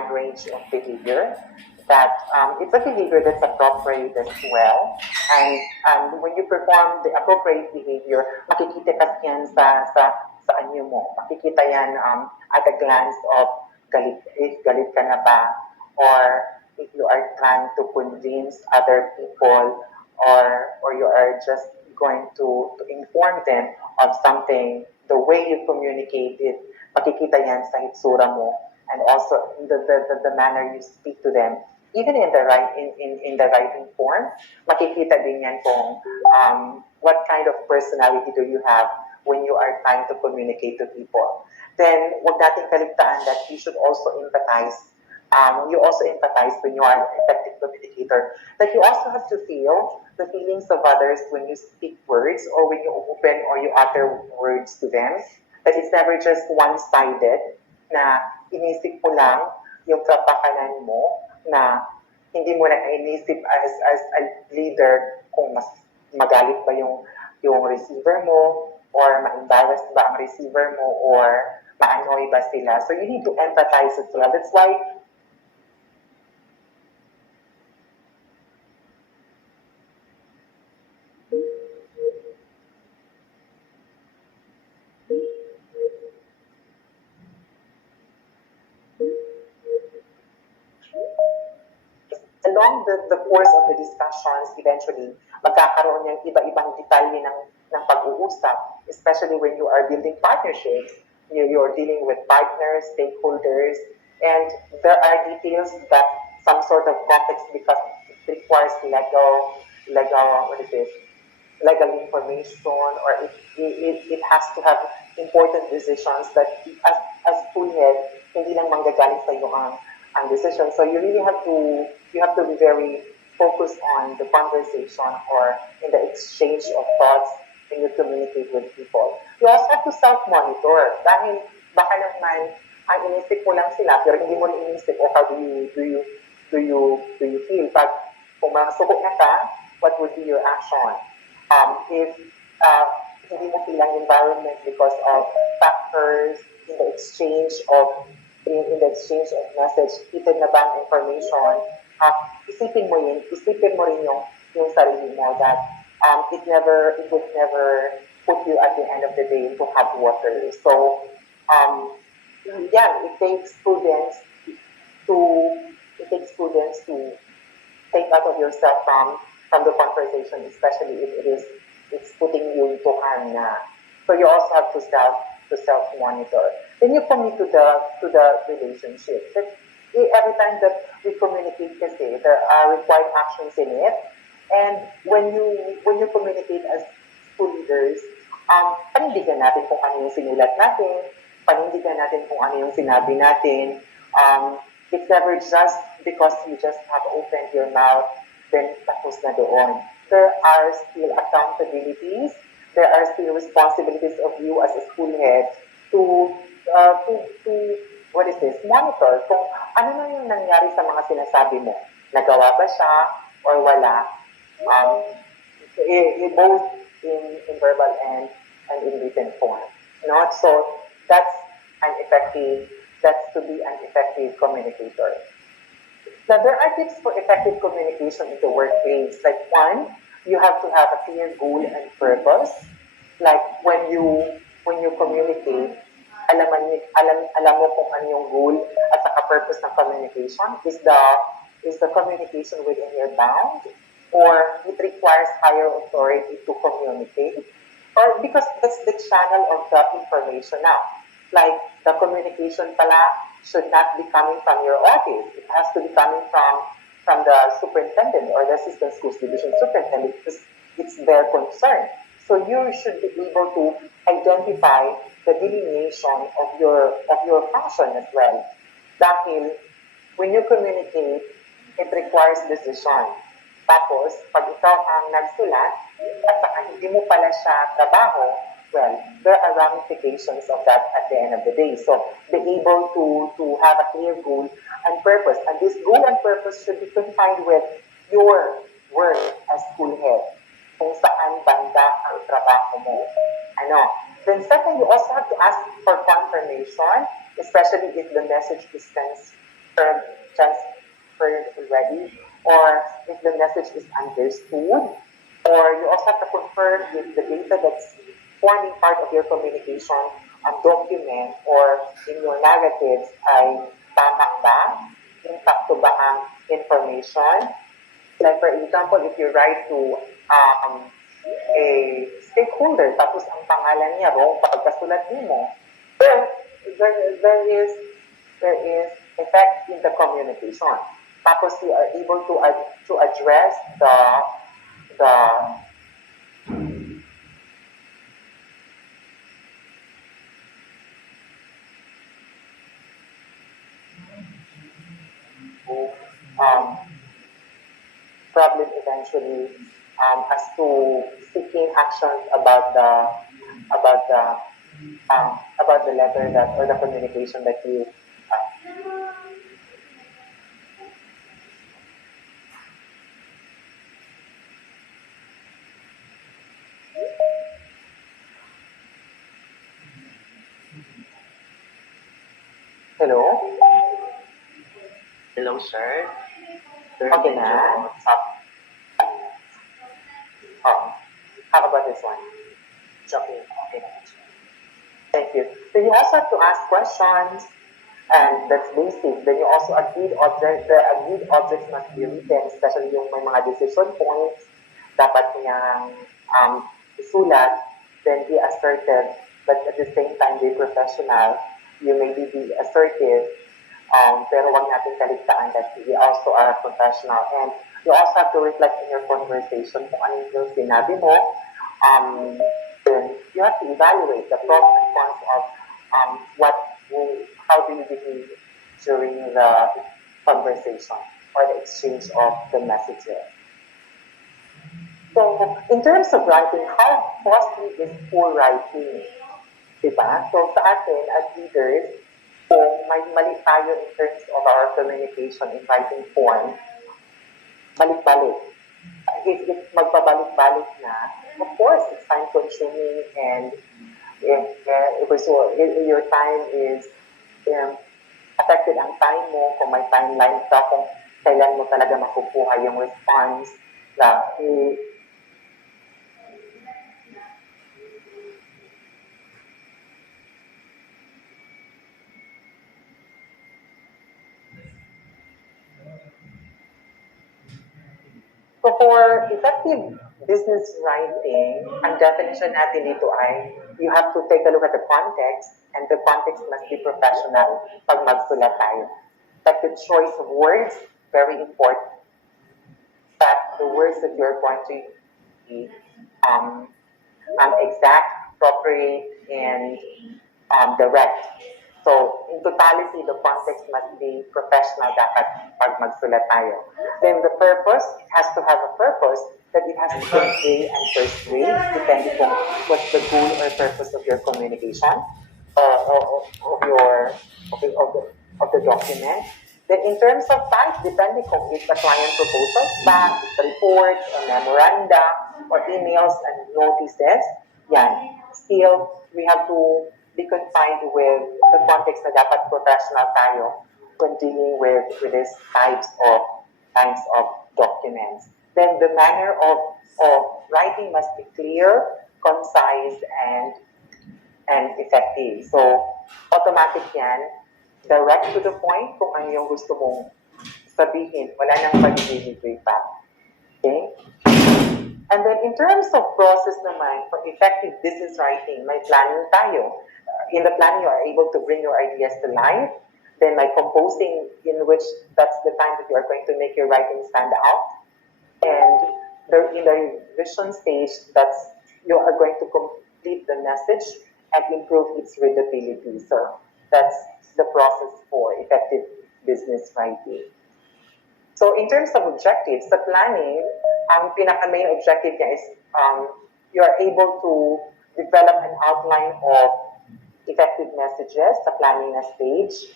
wide range of behavior. That it's a behavior that's appropriate as well. And when you perform the appropriate behavior, makikita kasi yan sa anyo mo. Makikita yan at a glance of galit ka na ba, or if you are trying to convince other people, or you are just going to inform them of something, the way you communicate it, makikita yan sa hitsura mo, and also in the manner you speak to them. Even in the writing form, makikita din yan kung what kind of personality do you have when you are trying to communicate to people. Then, huwag nating kaligtaan that you should also empathize. You also empathize when you are an effective communicator. That you also have to feel the feelings of others when you speak words, or when you open or you utter words to them. That it's never just one-sided, na inisip mo lang yung kapakanan mo, na hindi mo na inisip as a leader kung mas magalit ba yung receiver mo, or ma-embarrassed ba ang receiver mo, or ma-annoy ba sila. So you need to empathize as well. That's why along the course of the discussions, eventually, magkakaroon ng iba-ibang detalye ng pag-uusap, especially when you are building partnerships. You're dealing with partners, stakeholders, and there are details that some sort of context, because it requires legal information, or it has to have important decisions that as full head, hindi lang manggagaling sa iyo ang decision. So you really have to be very focused on the conversation, or in the exchange of thoughts when you communicate with people. You also have to self-monitor. Dahil baka naman ang inisip mo lang sila, pero hindi mo inisip, o how do you feel? Pag pumasok na ka, what would be your action? If hindi mo silang environment because of factors in the exchange of message, kita na ba ang information, isipin mo rin yung sarili mo, that it would never put you at the end of the day into hot water. So it takes prudence to take out of yourself from the conversation, especially if it's putting you into harm na. So you also have to self-monitor. Then you commit to the relationship. That every time that we communicate kasi, there are required actions in it. And when you communicate as school leaders, panindigan natin kung ano yung sinulat natin, panindigan natin kung ano yung sinabi natin. It's never just because you just have opened your mouth, then tapos na doon. There are still accountabilities, there are still responsibilities of you as a school head to monitor kung ano na yung nangyari sa mga sinasabi mo. Nagawa ba siya or wala? Both in verbal and in written form. No? So that's to be an effective communicator. Now, there are tips for effective communication in the workplace. Like, one, you have to have a clear goal and purpose. Like, when you communicate, alam mo kung ano yung goal at saka purpose ng communication. Is the communication within your bound, or it requires higher authority to communicate? Or because that's the channel of the information now. Like, the communication pala should not be coming from your office. It has to be coming from the superintendent or the assistant schools division superintendent, because it's their concern. So you should be able to identify the delineation of your function as well. Dahil when you communicate, it requires decision. Tapos, pag ikaw ang nagsulat, at saka hindi mo pala siya trabaho, well, there are ramifications of that at the end of the day. So, be able to have a clear goal and purpose. And this goal and purpose should be confined with your work as school head. Kung saan banda ang trabaho mo. Then second, you also have to ask for confirmation, especially if the message is transferred already, or if the message is understood, or you also have to confirm if the data that's forming part of your communication document or in your narratives ay tama ba, impacto ba ang information. Like for example, if you write to a stakeholder, tapos ang pangalan niya wrong pagkasulat mo, then there is effect in the communication. Tapos you are able to address the problem eventually as to seeking actions about the letter that or the communication that you Hello? Hello, sir. Okay na? Oh, how about this one? It's okay. Okay. Thank you. So you also have to ask questions, and that's basic. Then you also the agreed objects must be written, especially yung may mga decision points, dapat niyang isulat, then be assertive, but at the same time be professional. You may be assertive, pero wag natin kaligtaan that we also are a professional. And you also have to reflect in your conversation kung ano yung sinabi mo. Then you have to evaluate the pros and cons of how do you behave during the conversation or the exchange of the messages. So, in terms of writing, how costly is poor writing? Diba? So, sa atin, as leaders, kung may mali tayo in terms of our communication in writing form, balik-balik. If magpabalik-balik na, of course, it's time-consuming and your time is affected ang time mo, kung may timeline ka, kung kailan mo talaga makukuha yung response. So for effective business writing, ang definition natin dito ay you have to take a look at the context, and the context must be professional pag magsulat tayo. But the choice of words, very important. That the words that you're going to be exact, appropriate, and direct. So, in totality, the context must be professional dapat pag magsulat tayo. Then the purpose, it has to have a purpose that it has to convey and persuade, depending on what's the goal or purpose of your communication, of the document. Then in terms of type, depending on if the client proposes back, it's a report, or memoranda, or emails and notices, yan. Still, we have to be confined with the context na dapat professional tayo when dealing with these types of documents. Then the manner of writing must be clear, concise, and effective. So, automatic yan. Direct to the point kung ano yung gusto mong sabihin. Wala nang pag-delivery pa. Okay? And then in terms of process naman, for effective business writing, may planning tayo. In the planning, you are able to bring your ideas to life. Then my composing, in which that's the time that you are going to make your writing stand out. And in the revision stage, that's you are going to complete the message and improve its readability. So that's the process for effective business writing. So in terms of objectives, the planning, ang pinaka-main objective niya is you are able to develop an outline of effective messages sa planning na stage.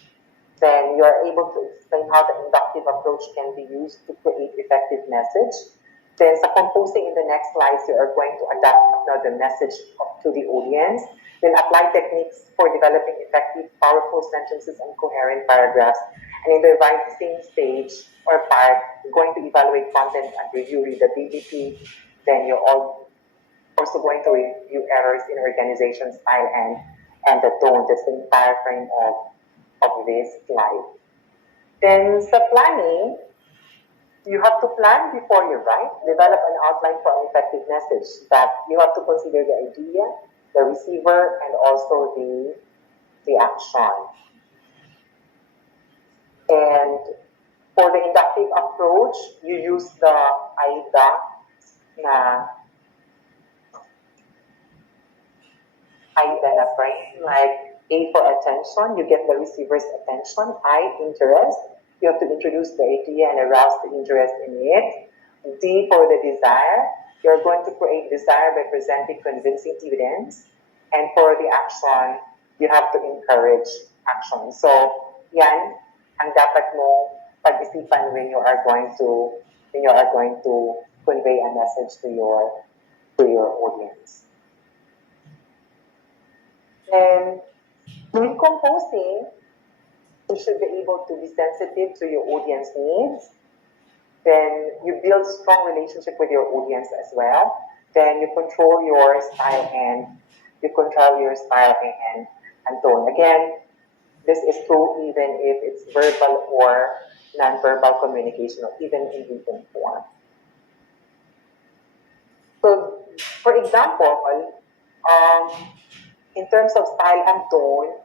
Then you are able to explain how the inductive approach can be used to create effective message. Then sa composing in the next slides, you are going to adapt now the message to the audience. Then apply techniques for developing effective, powerful sentences and coherent paragraphs. And in the writing stage or part, you're going to evaluate content and review readability. Then you're also going to review errors in organization style and the tone. That's the entire frame of this slide. Then sa planning, you have to plan before you write, develop an outline for an effective message that you have to consider the idea, the receiver, and also the action. And for the inductive approach, you use the AIDA na frame, like A for attention, you get the receiver's attention, I, interest, you have to introduce the idea and arouse the interest in it. D for the desire, you're going to create desire by presenting convincing evidence. And for the action, you have to encourage action. So, yan ang dapat mo pag-isipan when you are going to convey a message to your audience. And in composing, you should be able to be sensitive to your audience needs. Then you build strong relationship with your audience as well. Then you control your style and tone. Again, this is true even if it's verbal or non-verbal communication, or even in written form. So, for example, in terms of style and tone,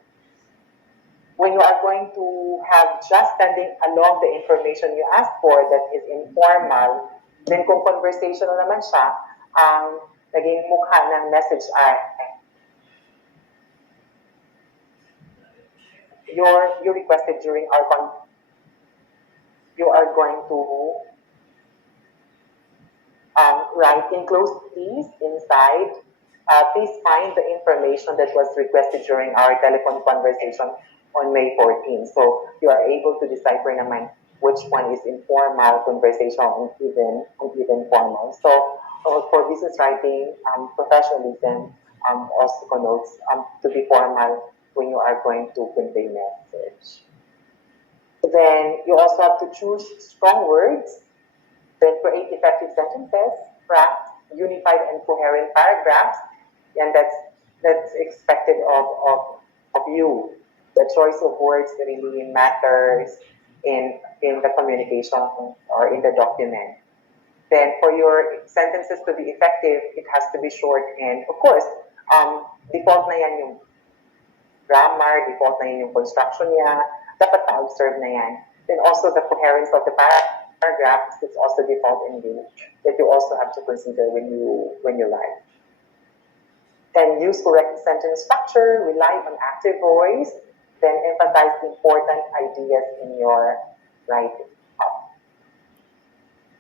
when you are going to have just sending along the information you ask for that is informal, then kung conversational naman siya, ang naging mukha ng message ay you requested during our you are going to write enclosed please inside. Please find the information that was requested during our telephone conversation on May 14. So you are able to decipher naman which one is informal conversation and even formal. So for business writing, professionalism also connotes to be formal when you are going to convey message. Then you also have to choose strong words, then create effective sentences, craft unified and coherent paragraphs, and that's expected of you. The choice of words really matters in the communication or in the document. Then for your sentences to be effective, it has to be short and, of course, default na yan yung grammar, default na yan yung construction niya, dapat na-observe na yan. Then also the coherence of the paragraphs is also default in you that you also have to consider when you write. Then use correct sentence structure, rely on active voice, then emphasize important ideas in your writing.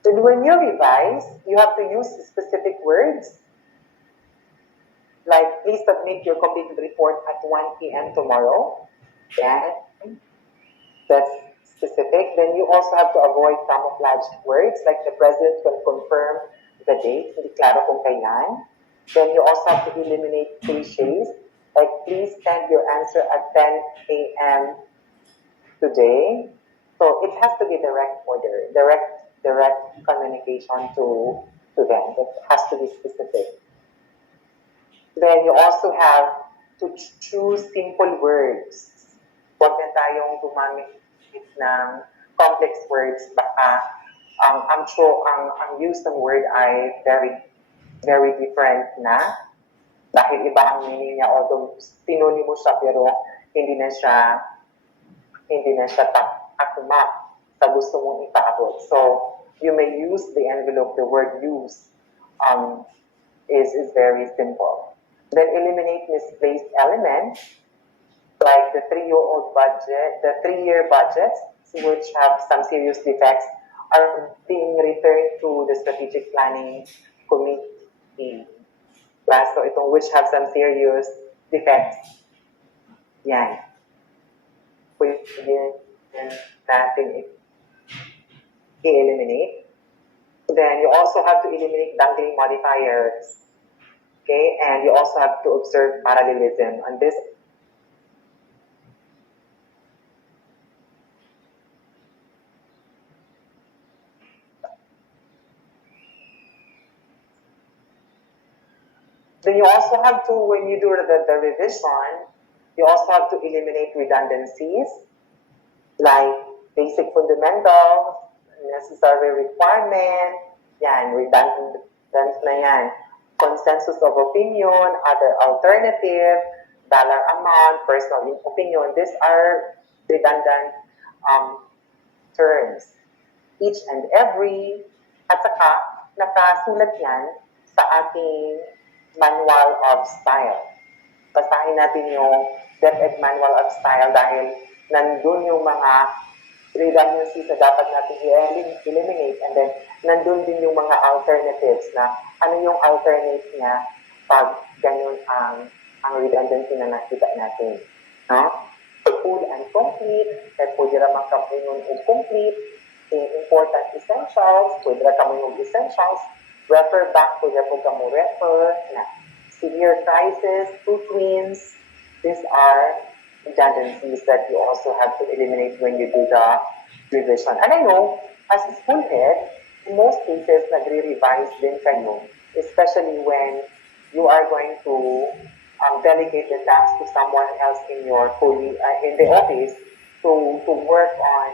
Then when you revise, you have to use specific words, like please submit your completed report at 1 p.m. tomorrow. Yeah, that's specific. Then you also have to avoid camouflaged words, like the president will confirm the date, hindi klaro kung kailan. Then you also have to eliminate cliches, like please send your answer at 10 a.m. today. So it has to be direct order, direct communication to them. It has to be specific. Then you also have to choose simple words. Huwag na tayong gumamit ng complex words. Baka ang use ng word ay very different na. Dahil iba ang meaning niya, although synonymous siya, pero hindi na siya akuma sa gusto mong ipaabot. So you may use the envelope. The word use is very simple. Then eliminate misplaced elements, like the 3-year budgets, which have some serious defects, are being returned to the strategic planning committee. So itong which have some serious defects. Yan. Pwede natin i-eliminate. Then you also have to eliminate dangling modifiers. Okay, and you also have to observe parallelism. And this then you also have to, when you do the revision, you also have to eliminate redundancies like basic fundamentals, necessary requirement, yan, redundant na yan. Consensus of opinion, other alternative, dollar amount, personal opinion. These are redundant terms. Each and every, at saka nakasulat yan sa ating manual of style. Basahin natin yung DepEd Manual of Style dahil nandun yung mga redundancies na dapat natin i-eliminate, and then nandun din yung mga alternatives na ano yung alternate niya pag ganyan ang redundancy na nakita natin. No? Full and complete, kaya pwede ramang kami yung complete, important essentials, pwede ra kami yung essentials, refer back, pwede po kami refer, na severe crisis, two twins. These are redundancies that you also have to eliminate when you do the revision. And I know, as a school head, in most cases, nagre-revise din kayo, especially when you are going to delegate the task to someone else in your in the office to work on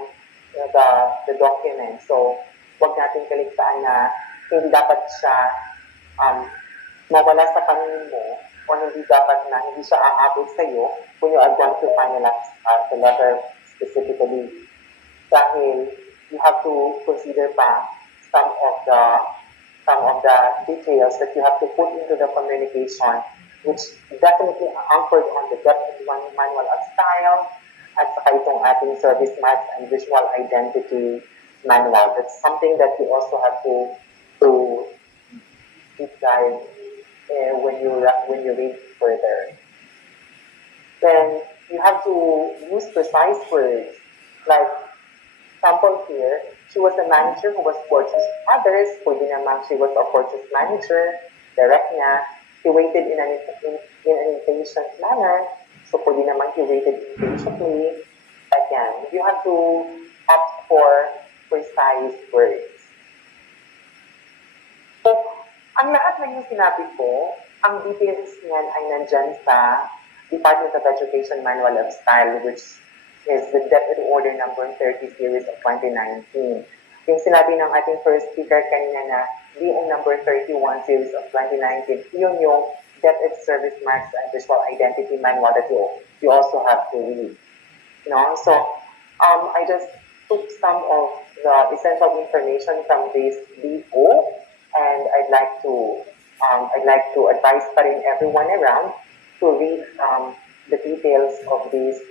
the document. So, huwag natin kaligtaan na hindi dapat siya mawala sa paningin mo, o hindi dapat na hindi siya aabot sa iyo when you are going to finalize the letter specifically. Dahil you have to consider pa some of the details that you have to put into the communication, which definitely are anchored on the DepEd Manual of Style at saka itong ating service marks and visual identity manual. That's something that you also have to deep dive when you read further. Then you have to use precise words. Like sample here, she was a manager who was purchased others. Pwede naman she was a purchase manager. Direct niya. He waited in an impatient manner. So pwede naman he waited impatiently. Again, you have to opt for precise words. So, ang lahat ng yung sinabi ko, ang details niyan ay nandyan sa Department of Education Manual of Style, which is the DepEd Order number 30 series of 2019. Yung sinabi ng ating first speaker kanina na DO number 31 series of 2019, yun yung DepEd Service Marks and Visual Identity Manual that you also have to read. No? So, I just took some of the essential information from this DO, and I'd like to advise pa rin everyone around to read the details of this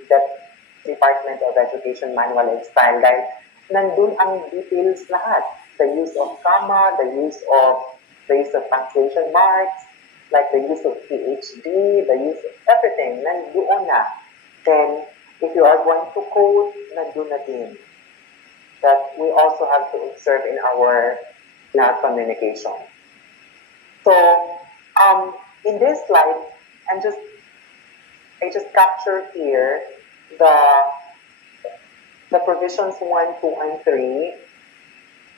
Department of Education Manual of Style dahil nandun ang details lahat. The use of comma, the use of punctuation marks, like the use of PhD, the use of everything, nandun na. Then, if you are going to code, nandun na din. That we also have to observe in our communication. So, in this slide, I just captured here the provisions 1, 2, and 3.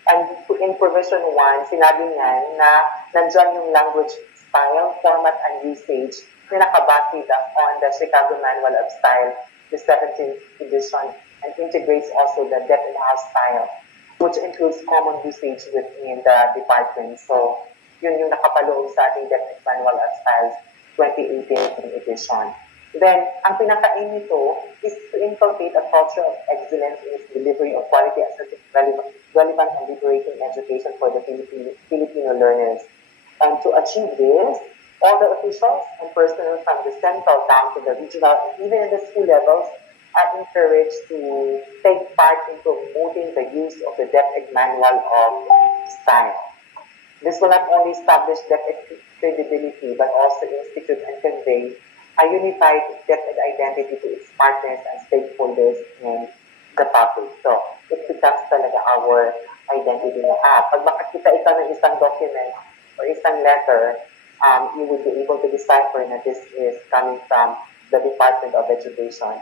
And in provision 1, sinabi niyan na nandyan yung language style, format, and usage na nakabase on the Chicago Manual of Style, the 17th edition, and integrates also the DepEd House style, which includes common usage within the department. So, yun yung nakapaloob sa ating DepEd Manual of Styles 2018 edition. Then, ang pinaka-aim nito is to inculcate a culture of excellence in its delivery of quality, assertive, relevant, and liberating education for the Filipino learners. And to achieve this, all the officials and personnel from the central down to the regional, and even in the school levels, are encouraged to take part in promoting the use of the DepEd Manual of Style. This will not only establish DepEd credibility, but also institute and convey a unified DepEd identity to its partners and stakeholders in the public. So, it becomes talaga our identity na, pag makakita ikaw ng isang document or isang letter, you would be able to decipher na this is coming from the Department of Education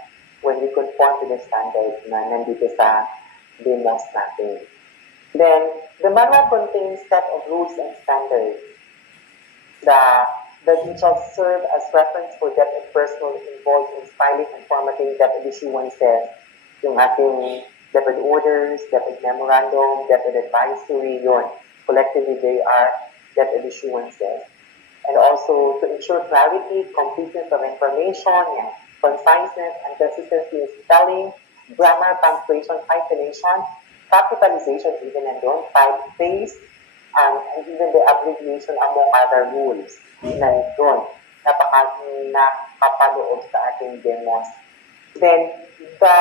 when we conform to the standard na nandito sa demos natin. Then, the manual contains set of rules and standards that it shall serve as reference for DepEd personnel involved in filing and formatting DepEd issuances, yung ating DepEd orders, DepEd memorandum, DepEd advisory, yun. Collectively, they are DepEd issuances. And also to ensure clarity, completeness of information, yan, conciseness, and consistency in spelling, grammar, punctuation, hyphenation, capitalization, even and don't, typeface, and even the abbreviation among other rules na doon nakapaloob sa ating demos. Then, the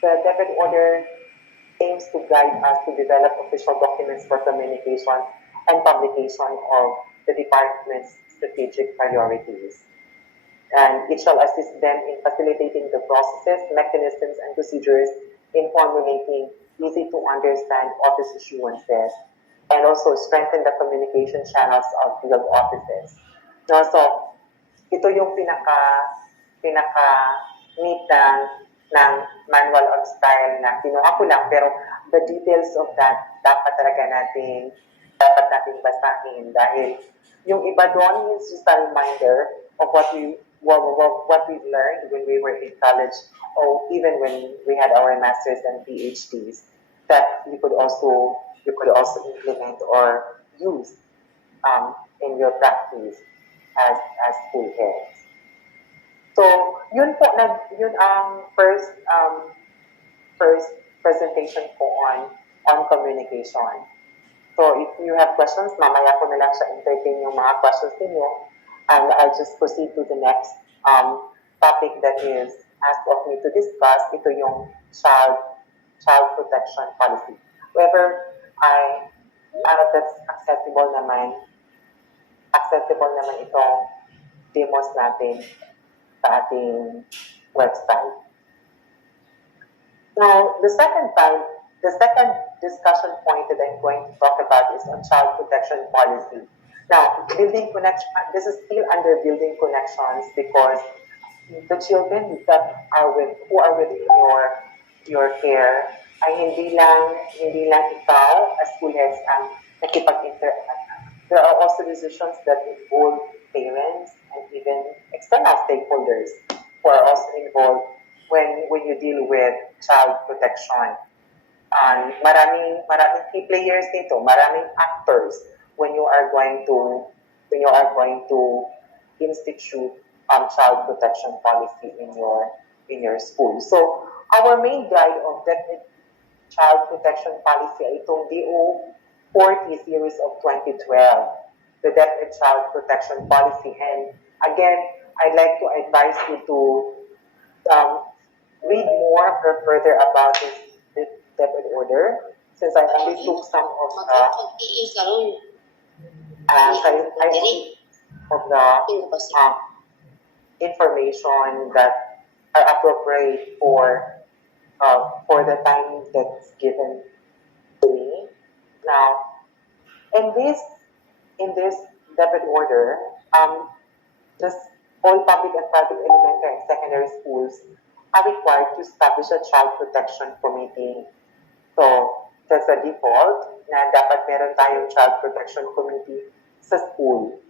DepEd order aims to guide us to develop official documents for communication and publication of the department's strategic priorities. And it shall assist them in facilitating the processes, mechanisms, and procedures in formulating easy-to-understand office issuances, and also strengthen the communication channels of field offices. No, so, ito yung pinaka-neat ng manual of style na kinuha ko lang, pero the details of that dapat natin basahin dahil yung iba doon is just a reminder of what we've learned when we were in college or even when we had our masters and PhDs that you could also implement or use in your practice as school heads. So, yun ang first presentation ko on communication. So, if you have questions, mamaya ko na lang siya entertain yung mga questions ninyo, and I'll just proceed to the next topic that is asked of me to discuss. Ito yung child protection policy. However, that's accessible naman itong demos natin sa ating website. Now, the second discussion point that I'm going to talk about is on child protection policy. Now, building connection, this is still under building connections because the children that who are within your care ay hindi lang ikaw as school heads ang nakipag-interact. There are also decisions that involve parents and even external stakeholders who are also involved when you deal with child protection. Maraming key players dito, maraming actors when you are going to institute child protection policy in your school. So our main guide of that child protection policy ay itong DO 40 series of 2012, the DepEd Child Protection Policy. And again, I'd like to advise you to read more or further about this DepEd order, since I only took some of the information that are appropriate for the time that's given to me. Now, in this DepEd order, just all public and private elementary and secondary schools are required to establish a child protection committee. So, that's a default na dapat meron tayong child protection committee sa school.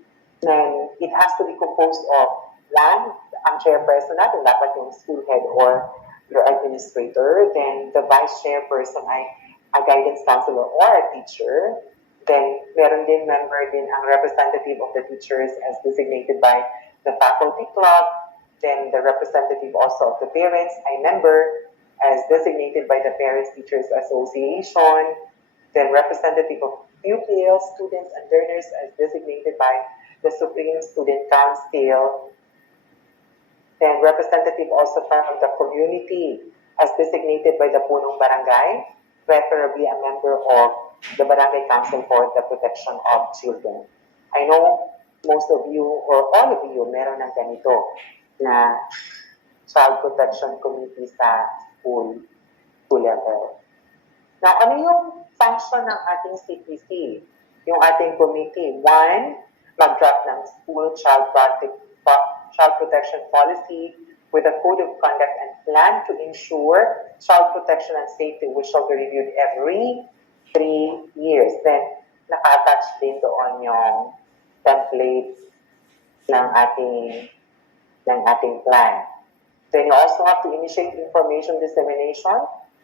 And it has to be composed of one, ang chairperson natin, dapat yung school head or your administrator. Then, the vice chairperson ay a guidance counselor or a teacher. Then, meron din member din ang representative of the teachers as designated by the faculty club. Then, the representative also of the parents, a member as designated by the Parents Teachers Association. Then, representative of pupils, students, and learners as designated by the Supreme Student Council. Then, representative also from the community as designated by the punong barangay, preferably a member of the Barangay Council for the Protection of Children. I know most of you or all of you meron ng ganito na child protection committee sa school level. Now, ano yung function ng ating CPC, yung ating committee. One, mag-draft ng school child protection policy with a code of conduct and plan to ensure child protection and safety, which shall be reviewed every 3 years. Then, naka-attach din doon yung template ng ating plan. Then you also have to initiate information dissemination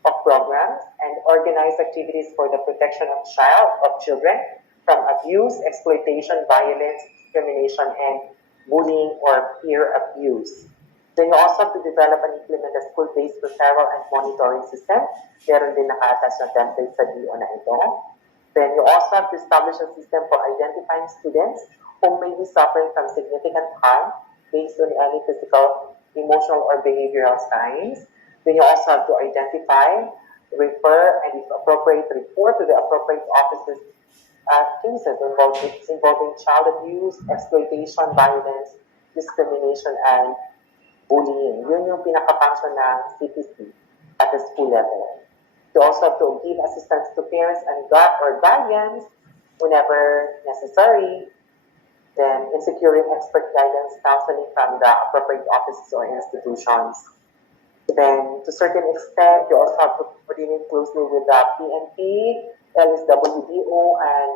of programs and organize activities for the protection of children from abuse, exploitation, violence, discrimination, and bullying or peer abuse. Then you also have to develop and implement a school-based referral and monitoring system. Meron din naka-attach na template sa DO na ito. Then you also have to establish a system for identifying students who may be suffering from significant harm based on any physical, emotional, or behavioral signs. Then you also have to identify, refer, and if appropriate, report to the appropriate offices cases involving child abuse, exploitation, violence, discrimination, and bullying. Yun yung pinaka-function ng CPC at the school level. You also have to give assistance to parents and guardians whenever necessary. Then, in securing expert guidance, counseling from the appropriate offices or institutions. Then, to a certain extent, you also have to coordinate closely with the PNP, LSWDO, and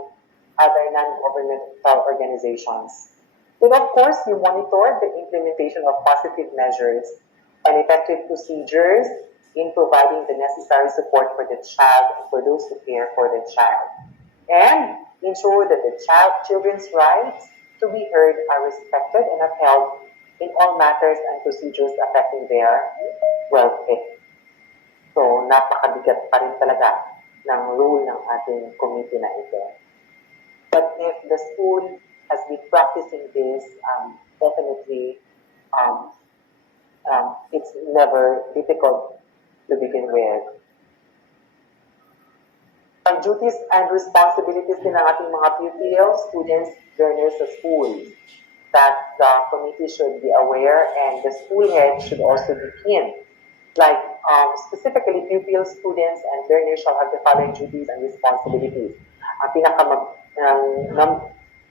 other non-governmental organizations. Then, of course, you monitor the implementation of positive measures and effective procedures in providing the necessary support for the child and for those who care for the child. And ensure that the children's rights to be heard are respected and upheld in all matters and procedures affecting their welfare. So, napakabigat pa rin talaga ng role ng ating committee na ito. But if the school has been practicing this, definitely it's never difficult to begin with. Ang duties and responsibilities din ng ating mga pupils, students, learners sa school, that the committee should be aware and the school head should also be keen. Like, specifically, pupils, students, and learners shall have the following duties and responsibilities. Ang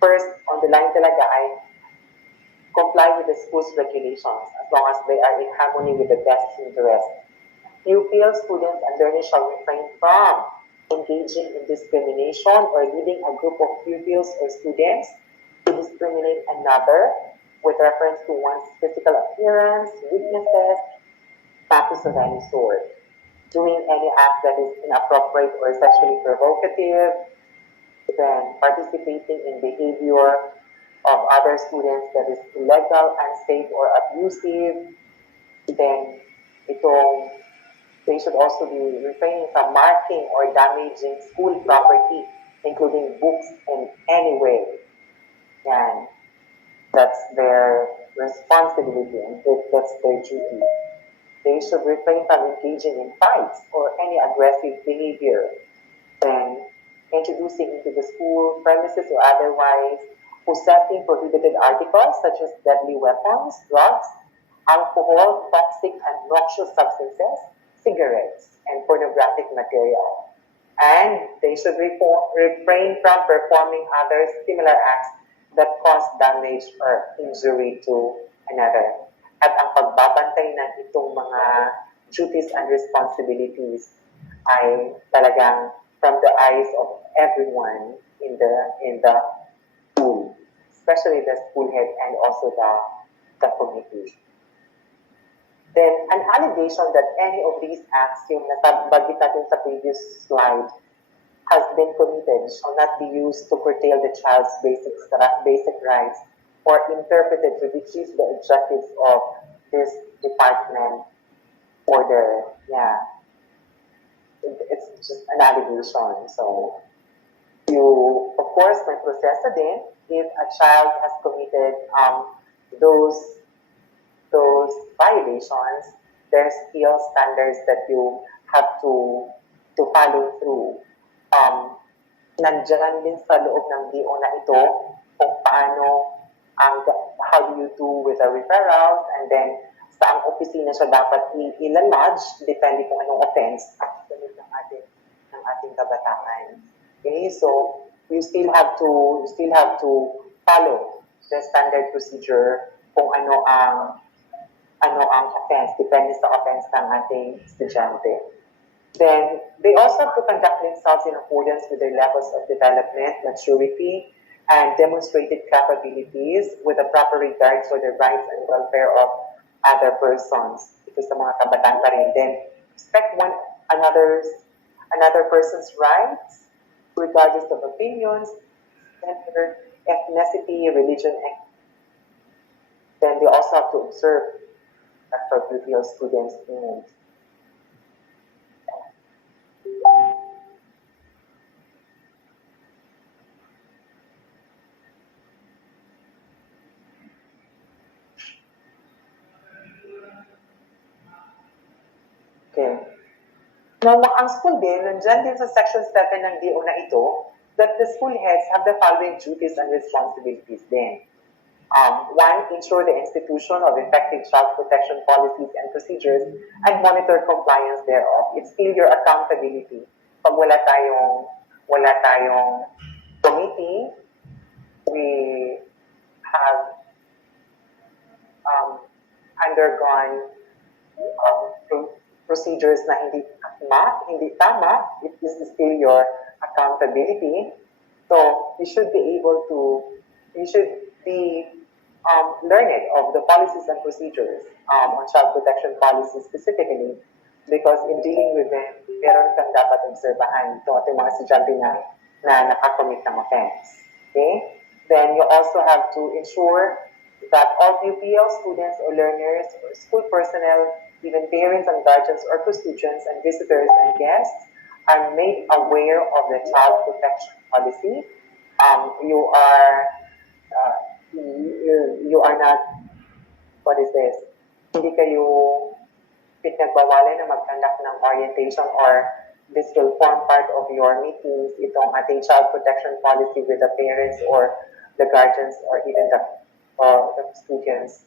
first on the line talaga ay comply with the school's regulations as long as they are in harmony with the best interest. Pupils, students, and learners shall refrain from engaging in discrimination or leading a group of pupils or students to discriminate another with reference to one's physical appearance, weaknesses, status of any sort. Doing any act that is inappropriate or sexually provocative, then participating in behavior of other students that is illegal, unsafe, or abusive, then they should also be refraining from marking or damaging school property, including books in any way. And that's their responsibility and that's their duty. They should refrain from engaging in fights or any aggressive behavior. Then, introducing into the school premises or otherwise possessing prohibited articles such as deadly weapons, drugs, alcohol, toxic and noxious substances, cigarettes, and pornographic material. And they should refrain from performing other similar acts that cause damage or injury to another. At ang pagbabantay ng itong mga duties and responsibilities ay talagang from the eyes of everyone in the school, especially the school head and also the committee. Then, an allegation that any of these acts, yung nasabanggit natin sa previous slide, has been committed shall not be used to curtail the child's basic rights or interpreted to achieve the objectives of this department order. Yeah. It's just an allegation. So, you, of course, may proseso din if a child has committed those violations. There's still standards that you have to follow through. Nandiyan din sa loob ng DO na ito kung paano how do you do with the referrals, and then sa ang opisina siya dapat i-lodge depende kung anong offense ng ng ating kabataan. Okay, so you still have to follow the standard procedure kung ano ang offense, depende sa offense ng ating estudyante. Then, they also have to conduct themselves in accordance with their levels of development, maturity, and demonstrated capabilities with a proper regard for the rights and welfare of other persons. Ito sa mga kabataan pa rin. Then, respect one another person's rights, regardless of opinions, gender, ethnicity, religion, and then they also have to observe that for beauty of students' needs. Okay. Now, ang school din, nandyan din sa Section 7 ng DO na ito, that the school heads have the following duties and responsibilities din. One, ensure the institution of effective child protection policies and procedures and monitor compliance thereof. It's still your accountability. Pag wala tayong committee, we have undergone procedures na hindi tama, it is still your accountability. So you should be learned of the policies and procedures on child protection policies specifically, because in dealing with them, meron kang dapat obserbahan itong ating mga estudyante na nakakommit ng offense. Okay? Then you also have to ensure that all PPL students or learners or school personnel, even parents and guardians or custodians and visitors and guests are made aware of the child protection policy. You are not, what is this? Hindi kayo pinagbawalan na mag-conduct ng orientation, or this will form part of your meetings, itong ating child protection policy with the parents or the guardians or even the students.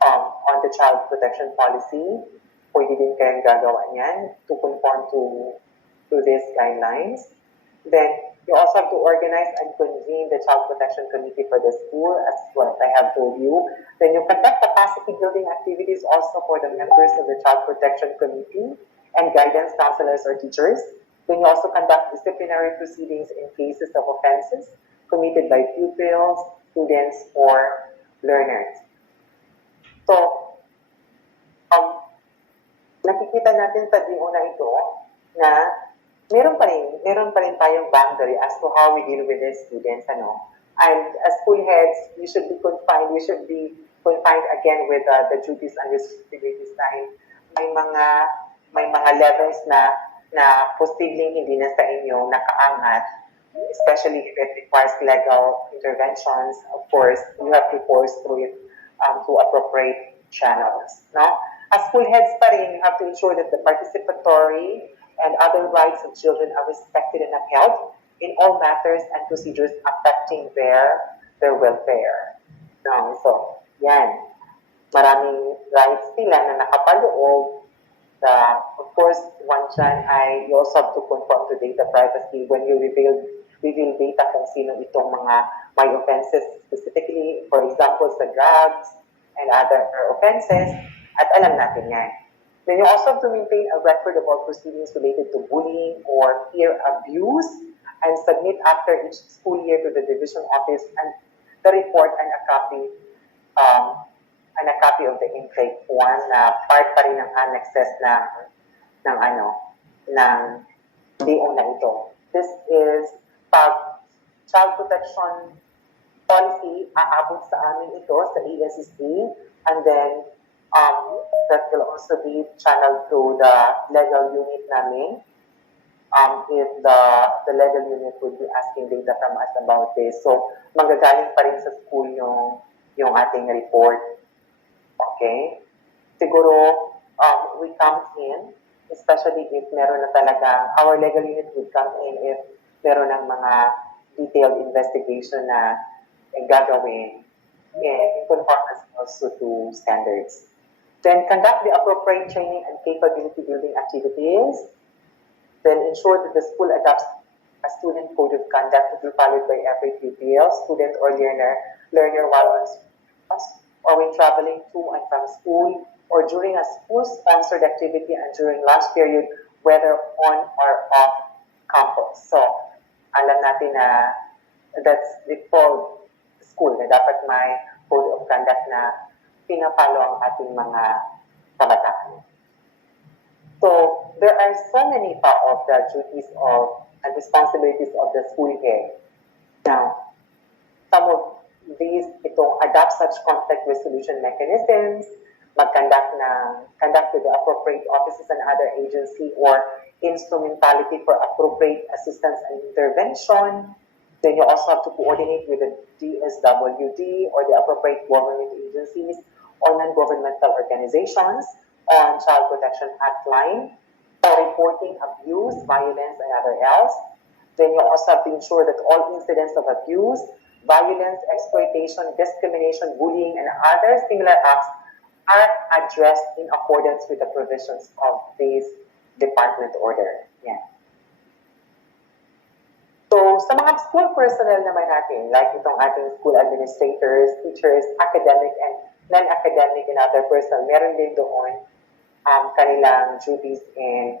On the child protection policy, pwede din kayong gagawa niyan to conform to these guidelines. Then, you also have to organize and convene the child protection committee for the school, as what I have told you. Then you conduct capacity building activities also for the members of the child protection committee and guidance counselors or teachers. Then you also conduct disciplinary proceedings in cases of offenses committed by pupils, students, or learners. So, nakikita natin sa DO na ito na meron pa rin tayong boundary as to how we deal with the students, And as school heads, we should be confined again with the duties and responsibilities dahil may mga levels na posibleng hindi na sa inyo nakaangat, especially if it requires legal interventions. Of course, you have to force through it to appropriate channels. As school heads pa rin, you have to ensure that the participatory and other rights of children are respected and upheld in all matters and procedures affecting their welfare. So, yan. Maraming rights nila na nakapaloob. Of course, one dyan ay you also have to conform to data privacy when you reveal data kung sino itong mga may offenses, specifically, for example, sa drugs and other offenses, at alam natin yan. Then you also have to maintain a record of all proceedings related to bullying or peer abuse and submit after each school year to the division office and the report and a copy of the intake form na part pa rin ng annexes ng DO na ito. This is pag child protection policy, aabot sa amin ito sa ESSD, and then that will also be channeled to the legal unit namin. If the legal unit would be asking data from us about this. So, magagaling pa rin sa school yung ating report. Okay? Siguro, we come in, especially if meron na talaga, our legal unit would come in if meron ng mga detailed investigation na gagawin in conformance also to standards. Then conduct the appropriate training and capability building activities. Then ensure that the school adopts a student code of conduct to be followed by every pupil, student or learner while on or when traveling to and from school, or during a school-sponsored activity and during lunch period, whether on or off campus. So, alam natin na that's default school na dapat may code of conduct na pinapalo ang ating mga kabataan. So, there are so many part of the duties of and responsibilities of the school head. Now, some of these, adapt such conflict resolution mechanisms, conduct with the appropriate offices and other agency or instrumentality for appropriate assistance and intervention. Then you also have to coordinate with the DSWD or the appropriate government agencies or non-governmental organizations on Child Protection Act line for reporting abuse, violence, and other else. Then you also have to ensure that all incidents of abuse, violence, exploitation, discrimination, bullying, and other similar acts are addressed in accordance with the provisions of this department order. Yeah. So, sa mga school personnel naman natin, like itong ating school administrators, teachers, academic and non-academic and other personnel, meron din doon kanilang duties and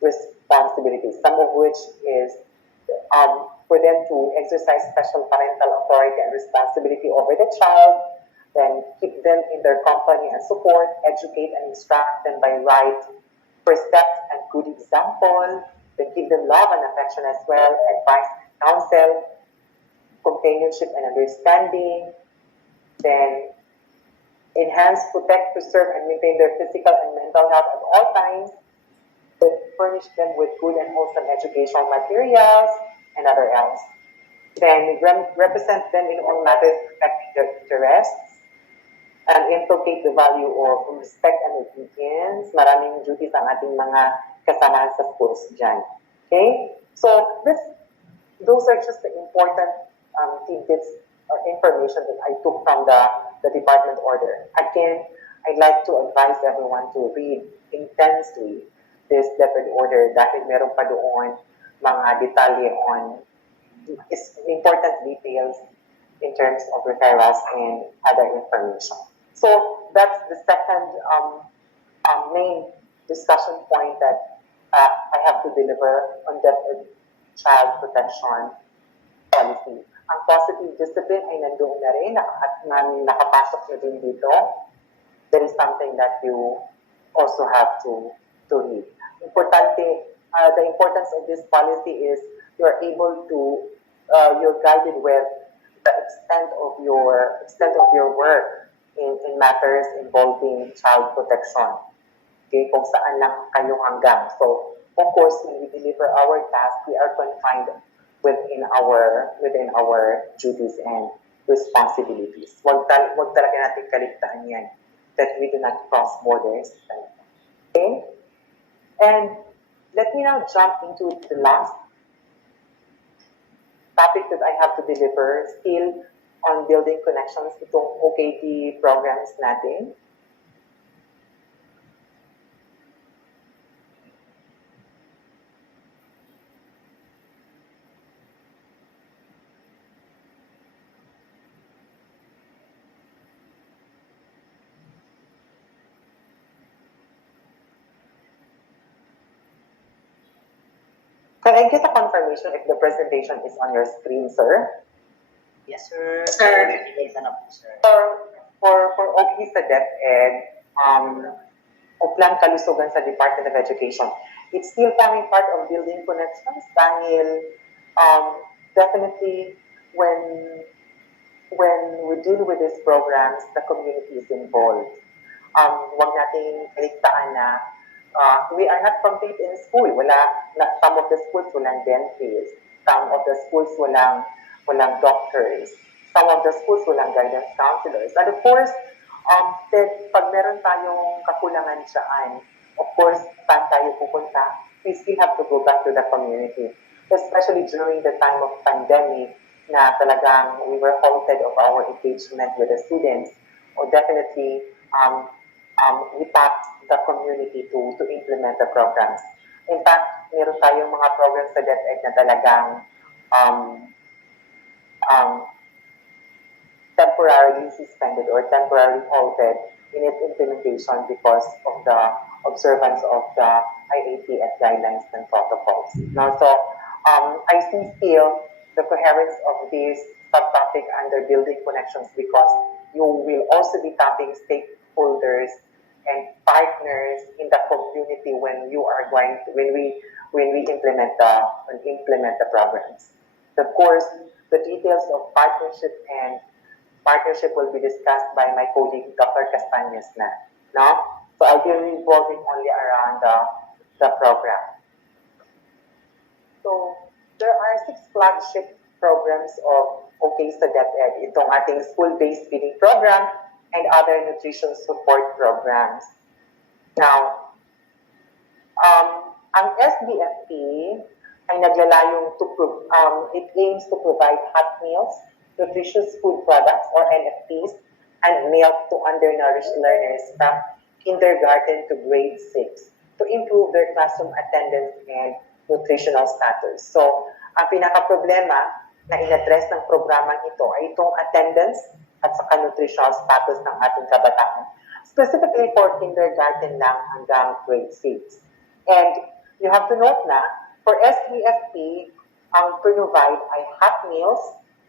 responsibilities, some of which is for them to exercise special parental authority and responsibility over the child, then keep them in their company and support, educate and instruct them by right, precept and good example, then give them love and affection as well, advice, counsel, companionship and understanding, then enhance, protect, preserve, and maintain their physical and mental health at all times, then furnish them with good and wholesome educational materials, and other else. Then represent them in all matters affecting their interests, and inculcate the value of respect and obedience. Maraming duties ang ating mga kasamahan sa schools dyan. Okay? So, those are just the important tidbits or information that I took from the department order. Again, I'd like to advise everyone to read intensely this letter order dahil meron pa doon mga detalye on important details in terms of referrals and other information. So that's the second main discussion point that I have to deliver on the child protection policy. Ang positive discipline ay nandoon na rin at nakapasok na din dito. That is something that you also have to read. Importante, the importance of this policy is you're able to, you're guided with the extent of your work in matters involving child protection. Okay, kung saan lang kayo hanggang. So, of course, when we deliver our task, we are confined within our duties and responsibilities. Wag talaga natin kaligtaan yan that we do not cross borders. Okay? And let me now jump into the last topic that I have to deliver, still on building connections, itong OKD programs natin. Can I get a confirmation if the presentation is on your screen, sir? Yes, sir. Sir. Nakikita na po, sir. For OKD sa DepEd, Uplan Kalusugan sa Department of Education, it's still forming part of building connections dahil definitely when we deal with these programs, the community is involved. Huwag nating kaligtaan na we are not complete in school. Some of the schools walang dentists. Some of the schools walang doctors. Some of the schools walang guidance counselors. And of course, pag meron tayong kakulangan dyan, of course, saan tayo pupunta? We still have to go back to the community. Especially during the time of pandemic na talagang we were halted of our engagement with the students. Or definitely, we tapped the community to implement the programs. In fact, meron tayong mga programs sa DepEd na talagang temporarily suspended or temporarily halted in its implementation because of the observance of the IATF guidelines and protocols. Now, so I see still the coherence of this subtopic under building connections because you will also be tapping stakeholders and partners in the community when you are going to, when we implement the programs. Of course, the details of partnership will be discussed by my colleague, Dr. Castañez na. No? So I'll be revolving only around the program. So there are 6 flagship programs of OK sa DepEd. Itong ating school-based feeding program and other nutrition support programs. Now, ang SBFP ay naglalayong it aims to provide hot meals, nutritious food products or NFTs, and milk to undernourished learners from kindergarten to grade 6 to improve their classroom attendance and nutritional status. So, ang pinaka-problema na in-address ng programang ito ay itong attendance at saka nutritional status ng ating kabataan. Specifically for kindergarten lang hanggang grade 6. And you have to note na, for SBFP, ang provide ay hot meals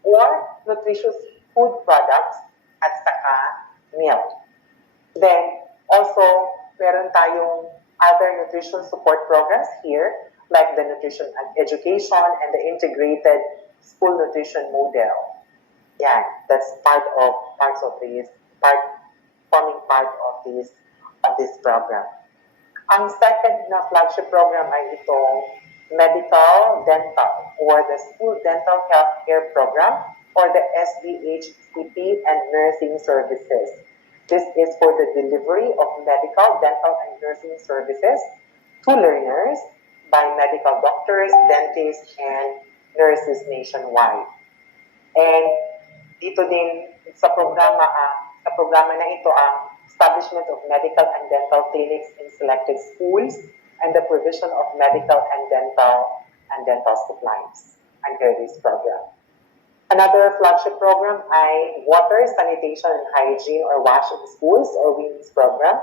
or nutritious food products at saka milk. Then, also, meron tayong other nutrition support programs here, like the nutrition and education and the integrated school nutrition model. Yeah, that's forming part of this program. Ang second na flagship program ay itong medical dental or the school dental health care program or the SDHCP and nursing services. This is for the delivery of medical, dental, and nursing services to learners by medical doctors, dentists, and nurses nationwide. And dito din sa programa na ito ang establishment of medical and dental clinics in selected schools and the provision of medical and dental supplies under this program. Another flagship program ay Water, Sanitation, and Hygiene or WASH in Schools or WINS program.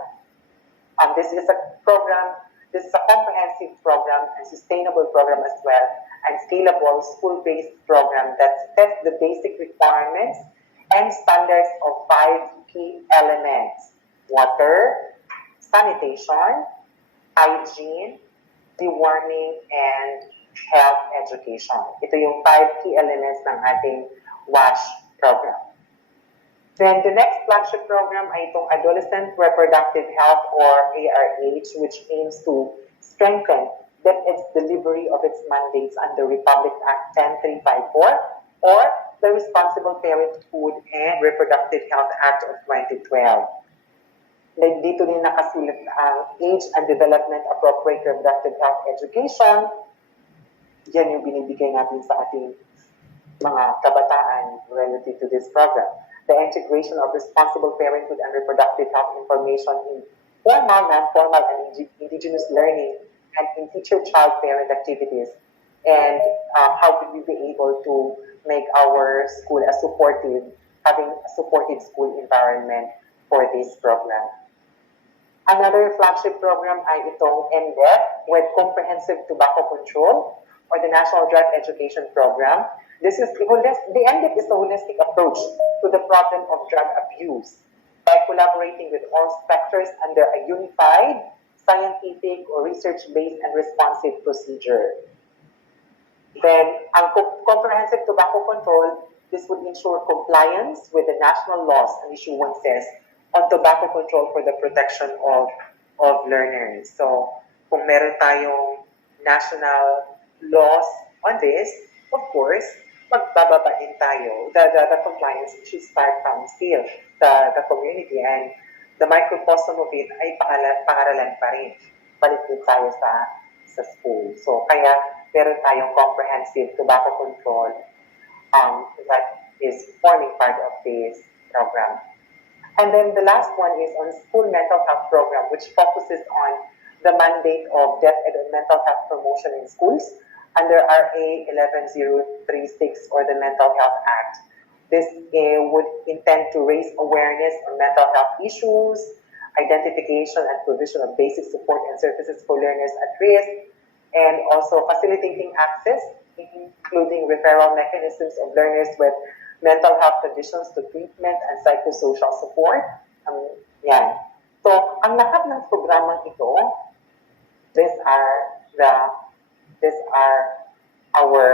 This is a comprehensive program and sustainable program as well, and scalable school-based program that sets the basic requirements and standards of 5 key elements: water, sanitation, hygiene, deworming, and health education. Ito yung 5 key elements ng ating WASH program. Then the next flagship program ay itong Adolescent Reproductive Health or ARH, which aims to strengthen its delivery of its mandates under Republic Act 10354 or the Responsible Parenthood and Reproductive Health Act of 2012. Dito din nakasulat ang Age and Development Appropriate Reproductive Health Education. Yan yung binibigay natin sa ating mga kabataan relative to this program. The integration of responsible parenthood and reproductive health information in formal, non-formal, and indigenous learning and in teacher-child parent activities. And how could we be able to make our school having a supportive school environment for this program. Another flagship program ay itong NDEP with Comprehensive Tobacco Control or the National Drug Education Program. The NDEP is a holistic approach to the problem of drug abuse by collaborating with all sectors under a unified, scientific, or research-based and responsive procedure. Then, ang Comprehensive Tobacco Control, this would ensure compliance with the national laws and issuances on tobacco control for the protection of learners. So, kung meron tayong national laws on this, of course, magbababa din tayo. The compliance should start from still the community, and the microcosm of it ay pangaralan pa rin. Balik din tayo sa school. So, kaya meron tayong comprehensive tobacco control that is forming part of this program. And then the last one is on school mental health program, which focuses on the mandate of DepEd on mental health promotion in schools under RA 11036 or the Mental Health Act. This would intend to raise awareness on mental health issues, identification and provision of basic support and services for learners at risk, and also facilitating access, including referral mechanisms of learners with mental health conditions to treatment and psychosocial support. Yan. So, ang lahat ng programang ito, these are our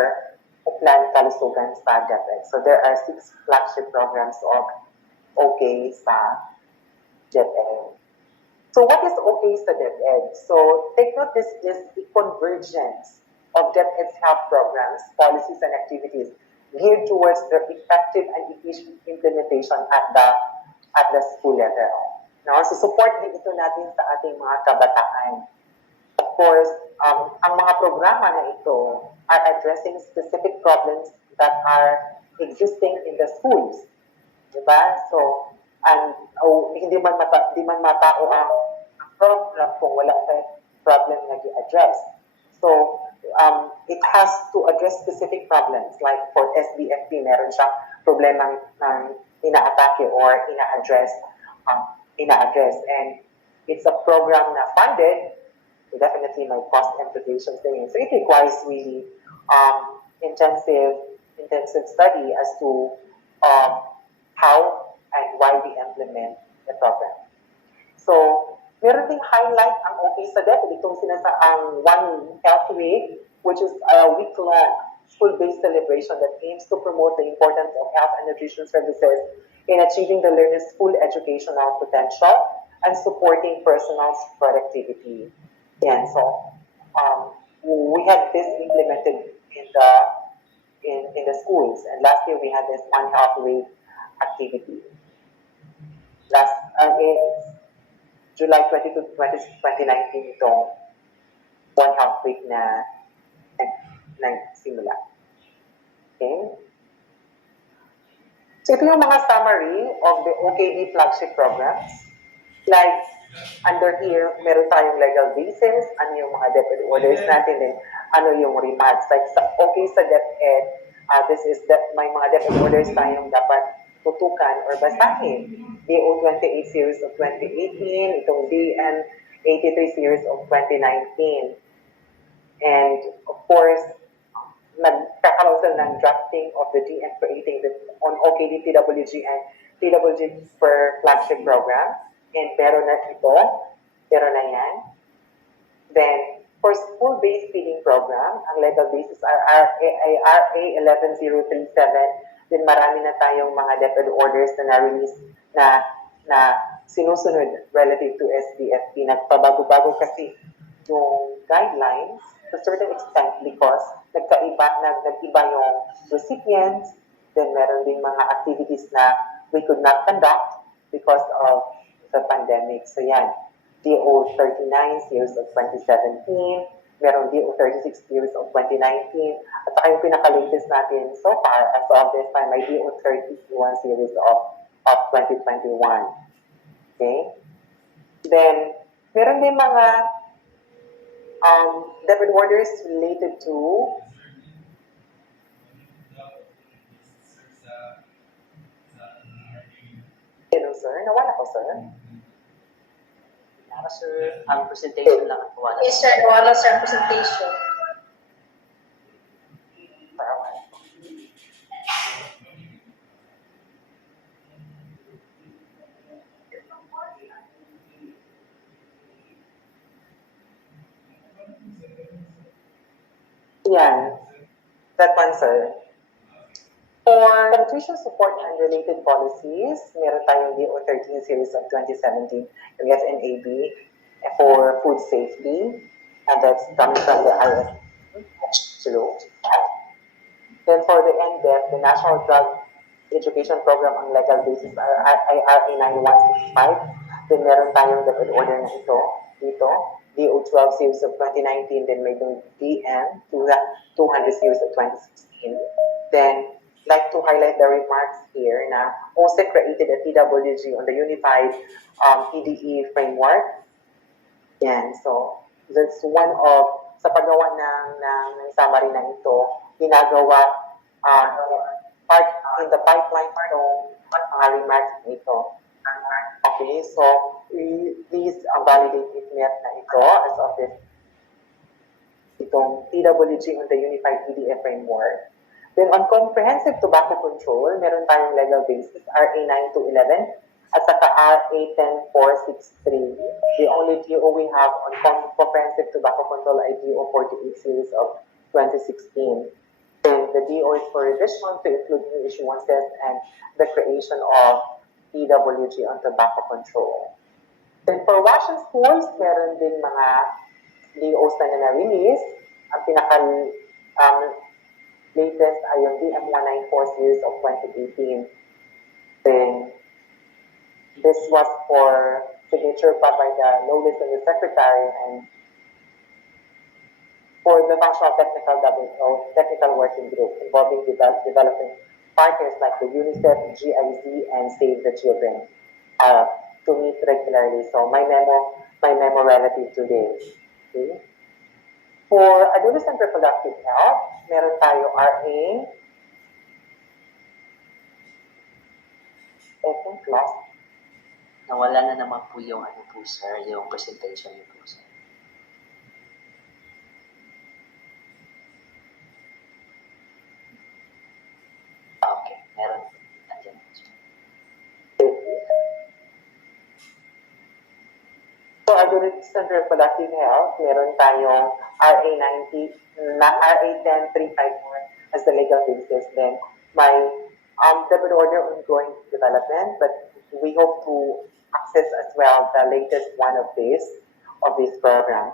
plan kalusugan sa DepEd. So there are 6 flagship programs of OK sa DepEd. So what is OK sa DepEd? So take note, this is the convergence of DepEd's health programs, policies, and activities geared towards their effective and efficient implementation at the school level. No? So support din ito natin sa ating mga kabataan. Of course, ang mga programa na ito are addressing specific problems that are existing in the schools. Diba? So, hindi man matao ang program kung wala tayong problem na i-address. So, it has to address specific problems. Like for SBFP, meron siyang problema ng ina-atake or ina-address. And it's a program na funded, so definitely may cost implications there. So it requires really intensive study as to how and why we implement the program. So, meron ding highlight ang OK sa DepEd, itong ang One Health Week, which is a week-long school-based celebration that aims to promote the importance of health and nutrition services in achieving the learner's full educational potential and supporting personal productivity. Yan, so we had this implemented in the schools, and last year we had this One Health Week activity. July 22, 2019 itong One Health Week na nagsimula. Okay? So ito yung mga summary of the OKD flagship programs. Like, under here, meron tayong legal basis, ano yung mga DepEd orders natin, then ano yung remarks. Like, sa DepEd, may mga DepEd orders tayong dapat tutukan or basahin. DO 28 series of 2018, itong DN 83 series of 2019. And, of course, nagkakaroon sila ng drafting of the DN creating on OKD, TWG, and TWG per flagship program. And meron na yan. Then, for school-based feeding program, ang legal basis are RA 11037. Then marami na tayong mga DepEd orders na na-release na sinusunod relative to SBFP. Nagpabago-bago kasi yung guidelines to a certain extent because nag-iba yung recipients. Then meron din mga activities na we could not conduct because of the pandemic. So yan, DO 39 series of 2017, meron DO 36 series of 2019, at saka yung pinaka-latest natin so far, as of this time, may DO 31 series of 2021. Okay? Then, meron din mga DepEd orders related to hello, sir. Nawala ko, sir. Para sir, ang presentation lang ang wala. Yes, sir. Wala, sir, presentation. Yan. That one, sir. For nutrition support and related policies, meron tayong DO 13 series of 2017, yung FNAB, for food safety, and that's coming from the ISLO. Then for the NDEP, the National Drug Education Program on legal basis, IRA 9165, then meron tayong DepEd order na dito, DO 12 series of 2019, then may DM 200 series of 2016. Then, like to highlight the remarks here na OSEC created a TWG on the Unified PDE framework Yan, so that's one of, sa paggawa ng summary na ito, ginagawa part in the pipeline, so mga remarks nito. Okay, so please validate if met na ito as of this itong TWG on the Unified PDF Framework. Then on comprehensive tobacco control, meron tayong legal basis, RA 9211 at saka RA 10463. The only DO we have on comprehensive tobacco control ay DO 48 series of 2016. Then the DO is for revision to include new issuances and the creation of TWG on tobacco control. Then for Washington schools, meron din mga DOs na na-release. Ang latest ay yung DM194 series of 2018. Then, this was for signature pa by the notice of the secretary and for the functional technical working group involving developing partners like the UNICEF, GIZ, and Save the Children to meet regularly. So my memo relative to this. Okay. For adolescent reproductive health, meron tayo RA. I think lost. Nawala na naman po yung ano po sir, yung presentation niyo po sir. Okay, meron. Nandiyan po sir. For adolescent reproductive health, meron tayong RA 10351 as the legal basis. Then my debit order ongoing development, but we hope to access as well the latest one of this program.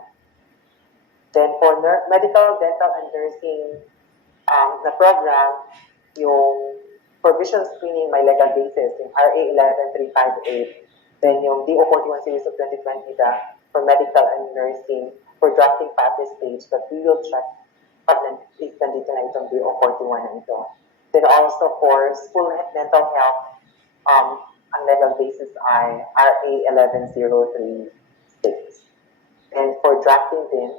Then for medical, dental, and nursing, the program, yung provision screening my legal basis, yung RA 11358. Then yung DO 41 series of 2020 for medical and nursing for drafting pathway stage, but we will check pag nandito na itong DO 41 na ito. Then also for school mental health, ang legal basis ay RA 11036. And for drafting din,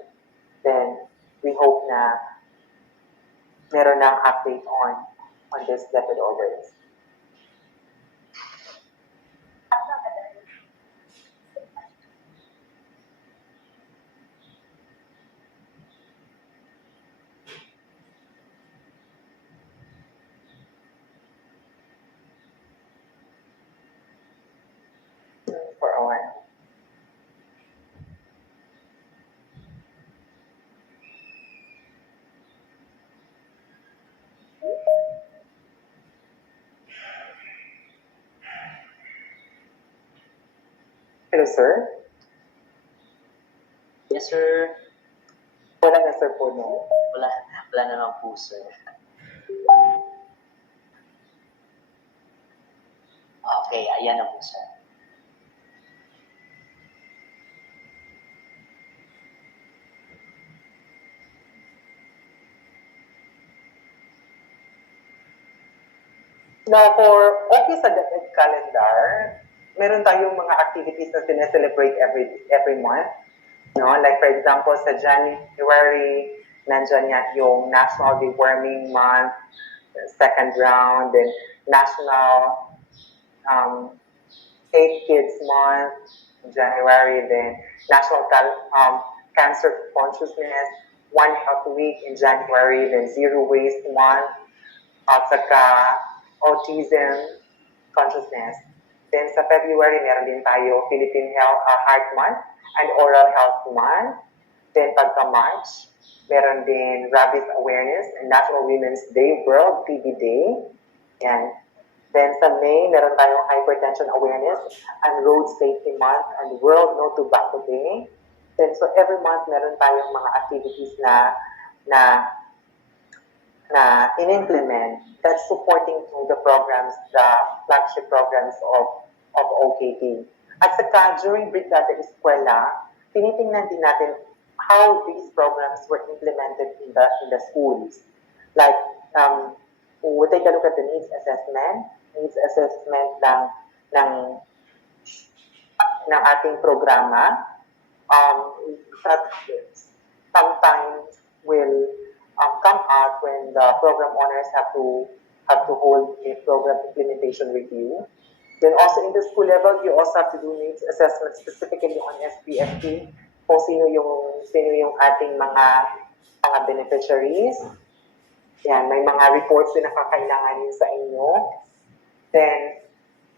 then we hope na meron ng update on this debit orders. For a while. Hello, sir. Yes sir. Wala na, sir, po, no? Wala na naman po sir. Okay, ayan na po sir. Now, for okay sa DepEd calendar, meron tayong mga activities na sineselebrate every month. No? Like for example, sa January, nandyan yung National Deworming Month, second round, then National Safe Kids Month, January, then National Cancer Consciousness, One Health Week in January, then Zero Waste Month, at saka Autism Consciousness. Then sa February, meron din tayo Philippine Heart Month and Oral Health Month. Then pagka-March, meron din Rabies Awareness and National Women's Day, World TB Day. Yan. Then sa May, meron tayong Hypertension Awareness and Road Safety Month and World No Tobacco Day. Then so every month, meron tayong mga activities na in-implement that's supporting to the programs, the flagship programs of OKT. At saka during Brigada Eskwela, tinitingnan din natin how these programs were implemented in the schools. Like, we take a look at the needs assessment ng ating programa that sometimes will come out when the program owners have to hold a program implementation review. Then also in the school level, you also have to do needs assessment specifically on SPFT, kung sino yung ating mga beneficiaries. Yan, may mga reports din na kakailanganin sa inyo. Then,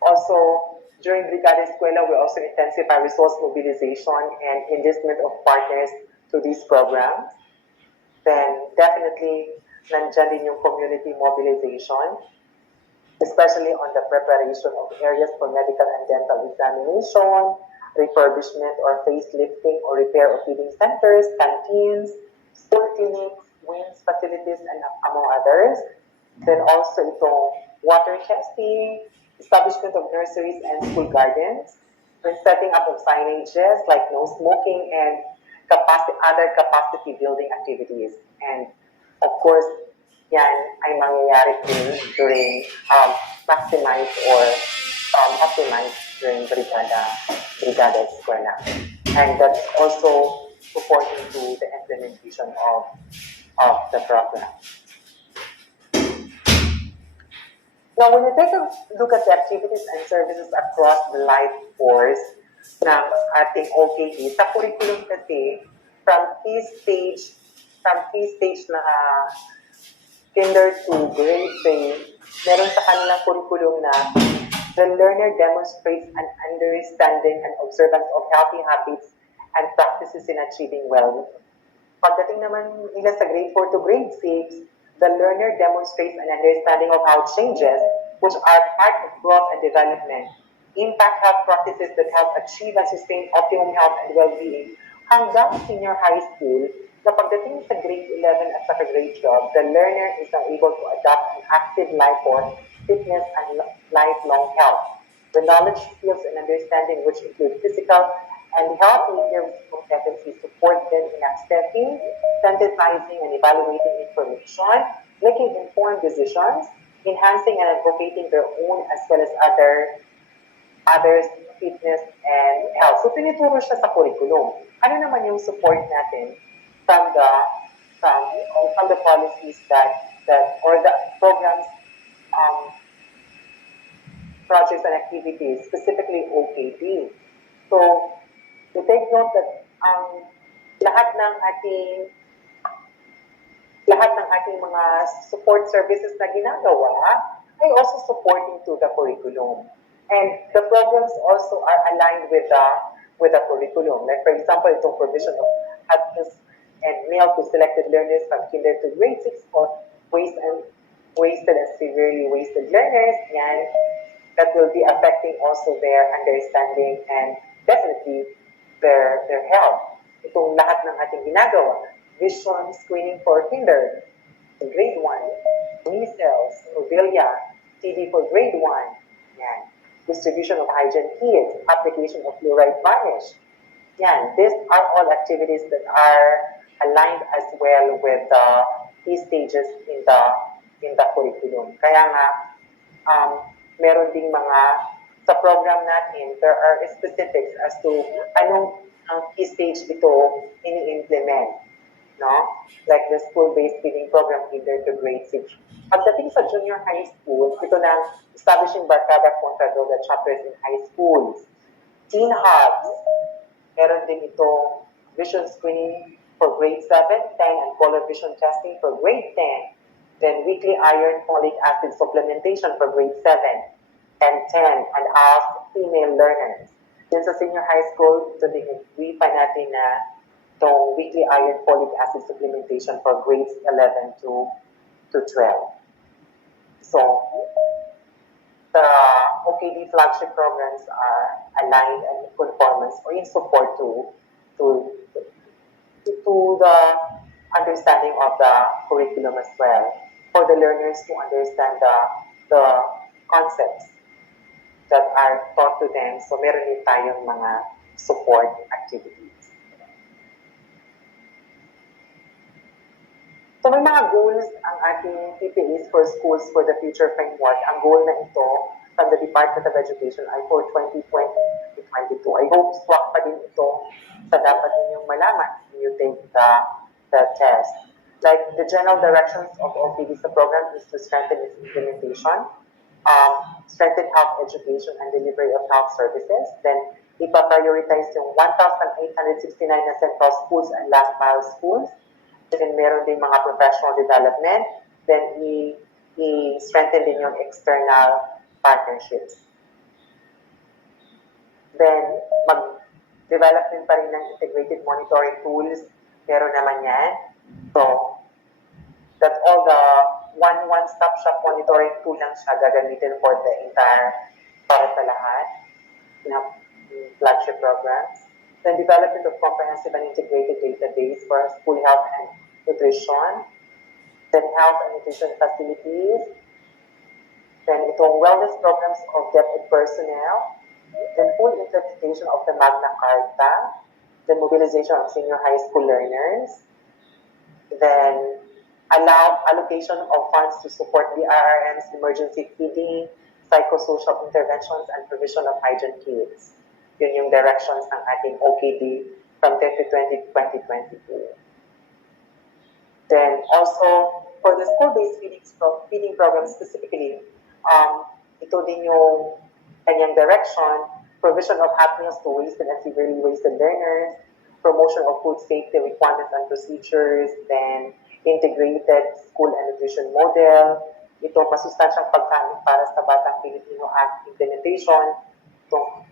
also, during Brigada Eskwela, we also intensify resource mobilization and enlistment of partners to these programs. Then, definitely, nandyan din yung community mobilization, especially on the preparation of areas for medical and dental examination, refurbishment or facelifting or repair of feeding centers, canteens, school clinics, WINS facilities, and among others. Then also itong water testing, establishment of nurseries and school gardens, then setting up of signages like no smoking and other capacity building activities. And of course, yan ay mangyayari din during maximize or optimize during Brigada Eskwela. And that's also supporting to the implementation of the program. Now, when you take a look at the activities and services across the life course ng ating OKD, sa curriculum kasi, from key stage na kinder to grade 3, meron sa kanilang curriculum na the learner demonstrates an understanding and observance of healthy habits and practices in achieving well. Pagdating naman nila sa grade 4 to grade 6, the learner demonstrates an understanding of how changes, which are part of growth and development, impact health practices that help achieve and sustain optimum health and well-being hanggang senior high school, na pagdating sa grade 11 at sa grade 12, the learner is now able to adopt an active life for fitness and lifelong health. The knowledge, skills, and understanding, which include physical and health needs competencies, support them in accessing, synthesizing, and evaluating information, making informed decisions, enhancing and advocating their own as well as others' fitness and health. So, tinuturo siya sa curriculum. Ano naman yung support natin from the policies that or the programs, projects and activities, specifically OKD. So, to take note that lahat ng ating mga support services na ginagawa ay also supporting to the curriculum. And the programs also are aligned with the curriculum. Like for example, itong provision of access and meal to selected learners from kinder to grade 6 for wasted and severely wasted learners, yan, that will be affecting also their understanding and definitely their health. Itong lahat ng ating ginagawa, vision screening for kinder, grade 1, measles, rubella, TB for grade 1, yan, distribution of hygiene kits, application of fluoride varnish. Yan, these are all activities that are aligned as well with the key stages in the curriculum. Kaya nga, meron ding mga, sa program natin, there are specifics as to anong key stage ito ini-implement. No? Like the school-based feeding program kinder to grade 6. Pagdating sa junior high school, ito na establishing Bernabe Adolescent chapters in high schools. Teen hubs, meron din ito vision screening for grade 7, 10, and color vision testing for grade 10. Then weekly iron folic acid supplementation for grade 7 and 10 and all female learners. Then sa senior high school, ito din i-pa natin na itong weekly iron folic acid supplementation for grades 11 to 12. So, the OKD flagship programs are aligned and in conformance or in support to the understanding of the curriculum as well, for the learners to understand the concepts that are taught to them. So, meron din tayong mga support activities. So, may mga goals ang ating PPAs for schools for the future framework. Ang goal na ito from the Department of Education ay for 2025 2022. I hope swak pa din ito sa dapat ninyong malaman when you take the test. Like the general directions of OPD sa program is to strengthen its implementation, strengthen health education and delivery of health services, then ipa-prioritize yung 1,869 na central schools and last mile schools, then meron din mga professional development, then i-strengthen din yung external partnerships. Then, mag-develop din pa rin ng integrated monitoring tools, meron naman yan. So, that's all the one-stop shop monitoring tool lang siya gagamitin for the entire, para sa lahat, na flagship programs. Then, development of comprehensive and integrated database for school health and nutrition. Then, health and nutrition facilities. Then, itong wellness programs of DepEd personnel. Then, full implementation of the Magna Carta. The mobilization of senior high school learners. Then, allocation of funds to support the RRM's emergency feeding, psychosocial interventions, and provision of hygiene kits. Yun yung directions ng ating OKD from 2020 to 2022. Then also, for the school-based feeding program specifically, ito din yung kanyang direction, provision of hot meals to wasted and severely wasted learners, promotion of food safety requirements and procedures, then integrated school and nutrition model, ito masustansyang pagkain para sa batang Pilipino at implementation, itong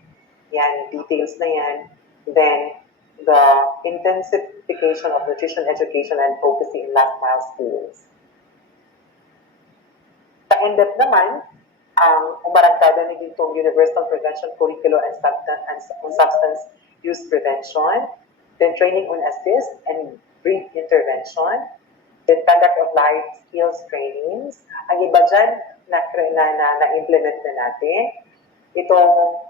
yan, details na yan, then the intensification of nutrition education and focusing in last mile schools. Sa end-up naman, ang umarangkada na ditong Universal Prevention Curriculum and Substance Use Prevention, then training on assist and brief intervention, then conduct of life skills trainings. Ang iba dyan na-implement na natin, itong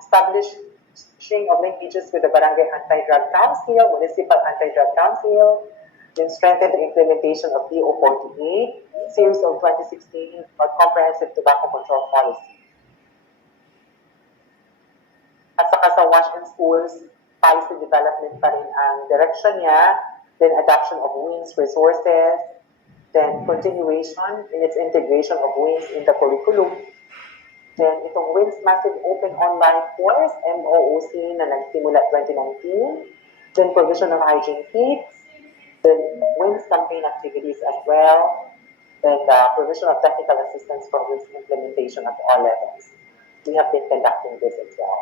establishing of linkages with the Barangay Anti-Drug Council, Municipal Anti-Drug Council, then strengthen the implementation of DO 48, series of 2016 for comprehensive tobacco control policy. At saka sa wash in schools, policy development pa rin ang direction niya, then adoption of WINS resources, then continuation in its integration of WINS in the curriculum, then itong WINS Massive Open Online Course, MOOC, na nagsimula 2019, then provision of hygiene kits, then WINS campaign activities as well, then the provision of technical assistance for WINS implementation at all levels. We have been conducting this as well.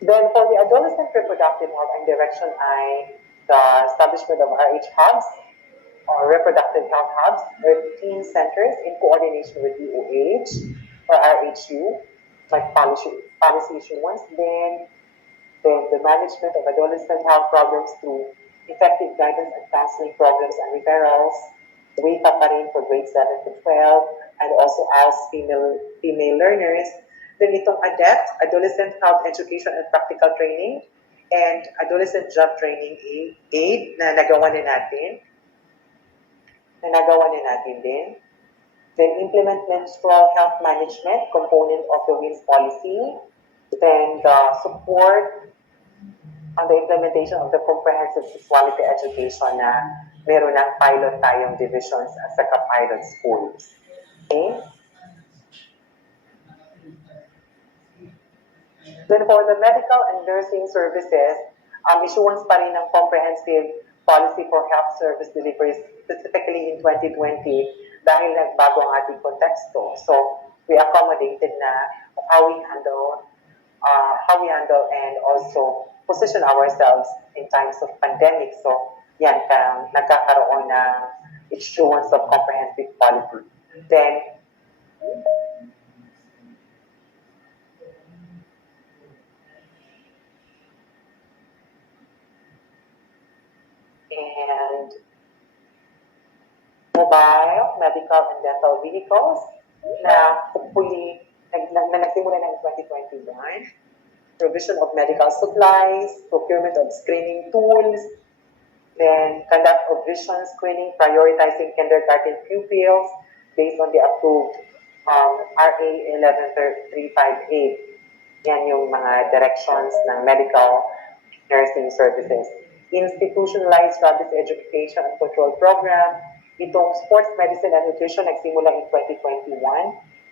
Then for the adolescent reproductive health and direction the establishment of RH hubs, or reproductive health hubs, 13 centers in coordination with DOH, or RHU, like policy issuance, then the management of adolescent health programs through effective guidance and counseling programs and referrals, WIPA pa rin for grades 7 to 12, and also as female learners. Then itong ADEPT, Adolescent Health Education and Practical Training, and Adolescent Job Training Aid na nagawa na natin din. Then implement menstrual health management component of the WINS policy. Then the support on the implementation of the comprehensive sexuality education na meron ng pilot tayong divisions at saka pilot schools. Okay? Then for the medical and nursing services, issuance pa rin ng comprehensive policy for health service deliveries specifically in 2020 dahil nagbago ang ating konteksto. So we accommodated na of how we handle and also position ourselves in times of pandemic. So yan, nagkakaroon ng issuance of comprehensive policy. Then and mobile, medical, and dental vehicles na hopefully nagsimula na in 2021. Provision of medical supplies, procurement of screening tools, then conduct of vision screening, prioritizing kindergarten pupils based on the approved RA 11358. Yan yung mga directions ng medical nursing services. Institutionalized rabies education and control program. Itong sports medicine and nutrition nagsimula in 2021.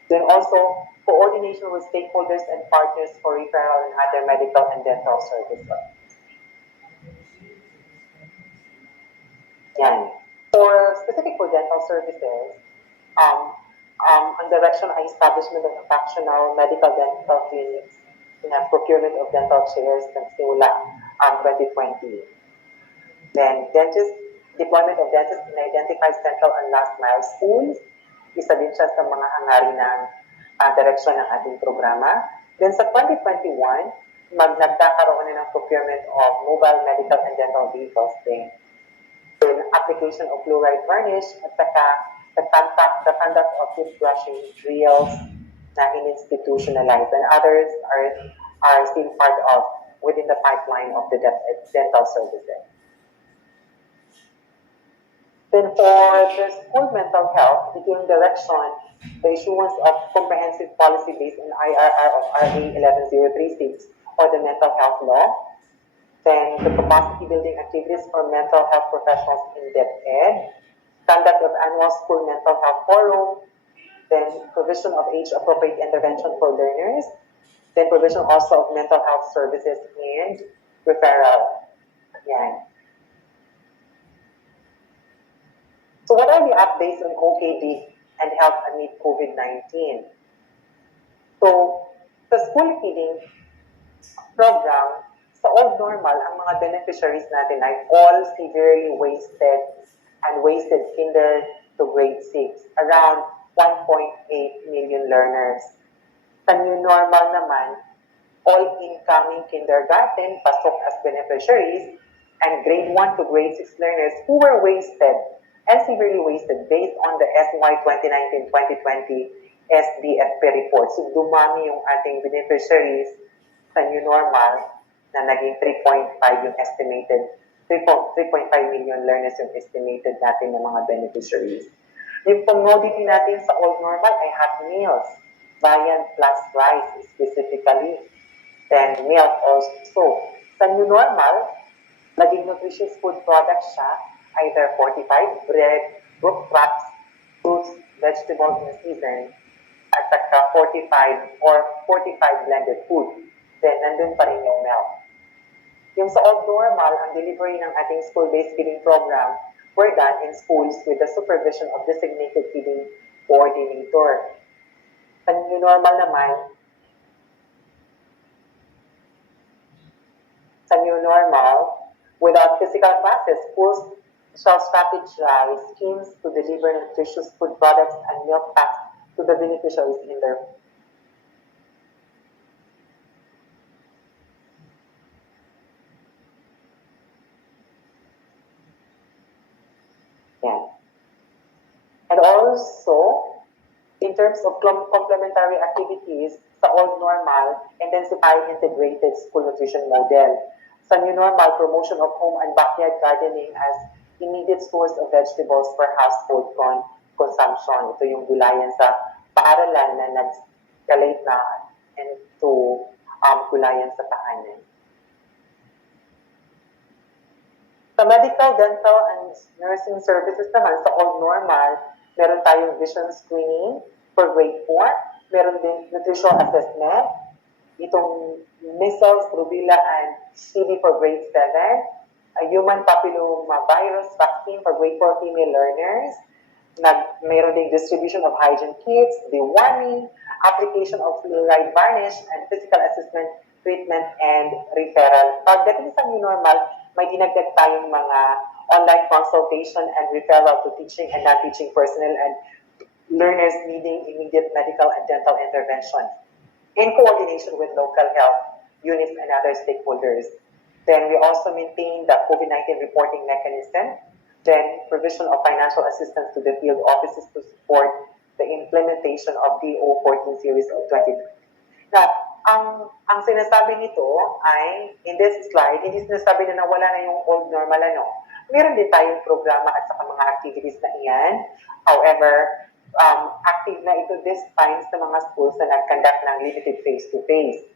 Then also, coordination with stakeholders and partners for referral and other medical and dental services. Yan. Specific for dental services, ang direction ay establishment of fractional medical dental clinics and procurement of dental chairs nagsimula 2020. Then, deployment of dentists in identified central and last mile schools. Isa din siya sa mga hangarin ng direksyon ng ating programa. Then sa 2021, nagkakaroon na ng procurement of mobile medical and dental vehicles din. Then application of fluoride varnish at saka the conduct of toothbrushing drills na in-institutionalized, and others are still part of within the pipeline of the dental services. Then for the school mental health, beginning direction, the issuance of comprehensive policy based on IRR of RA 11036 or the mental health law. Then the capacity building activities for mental health professionals in DepEd, conduct of annual school mental health forum, then provision of age-appropriate intervention for learners, then provision also of mental health services and referral. Yan. So what are the updates on OKD and health amid COVID-19? So, sa school feeding program, sa old normal, ang mga beneficiaries natin ay all severely wasted and wasted kinder to grade 6, around 1.8 million learners. Sa new normal naman, all incoming kindergarten pasok as beneficiaries, and grade 1 to grade 6 learners who were wasted and severely wasted based on the SY 2019-2020 SBFP report. So dumami yung ating beneficiaries sa new normal na naging 3.5 yung estimated, 3.5 million learners yung estimated natin ng mga beneficiaries. Yung commodity natin sa old normal ay hot meals, viand plus rice specifically, then milk also. Sa new normal, naging nutritious food products siya, either fortified bread, root crops, fruits, vegetables in season, at saka fortified blended food. Then, nandun pa rin yung milk. Yung sa old normal, ang delivery ng ating school-based feeding program were done in schools with the supervision of designated feeding coordinator. Sa new normal naman, without physical classes, schools shall strategize schemes to deliver nutritious food products and milk packs to the beneficiaries in their And also, in terms of complementary activities, sa old normal, intensify integrated school nutrition model. Sa new normal, promotion of home and backyard gardening as immediate source of vegetables for household consumption. Ito yung gulayan sa paaralan na nag-escalate na into gulayan sa tahanan. Sa medical, dental, and nursing services naman, sa old normal, meron tayong vision screening for grade 4. Meron din nutritional assessment. Itong measles, rubella, and TB for grade 7. A human papilloma virus vaccine for grade 4 female learners. Mayroon ding distribution of hygiene kits, deworming, application of fluoride varnish, and physical assessment, treatment, and referral. Pagdating sa new normal, may dinagdag tayong mga online consultation and referral to teaching and non-teaching personnel and learners needing immediate medical and dental intervention in coordination with local health units and other stakeholders. Then we also maintain the COVID-19 reporting mechanism, then provision of financial assistance to the field offices to support the implementation of DO 14 series of 2020. Now, ang sinasabi nito ay, in this slide, hindi sinasabi na nawala na yung old normal Meron din tayong programa at saka mga activities na iyan. However, active na ito this time sa mga schools na nag-conduct ng limited face-to-face.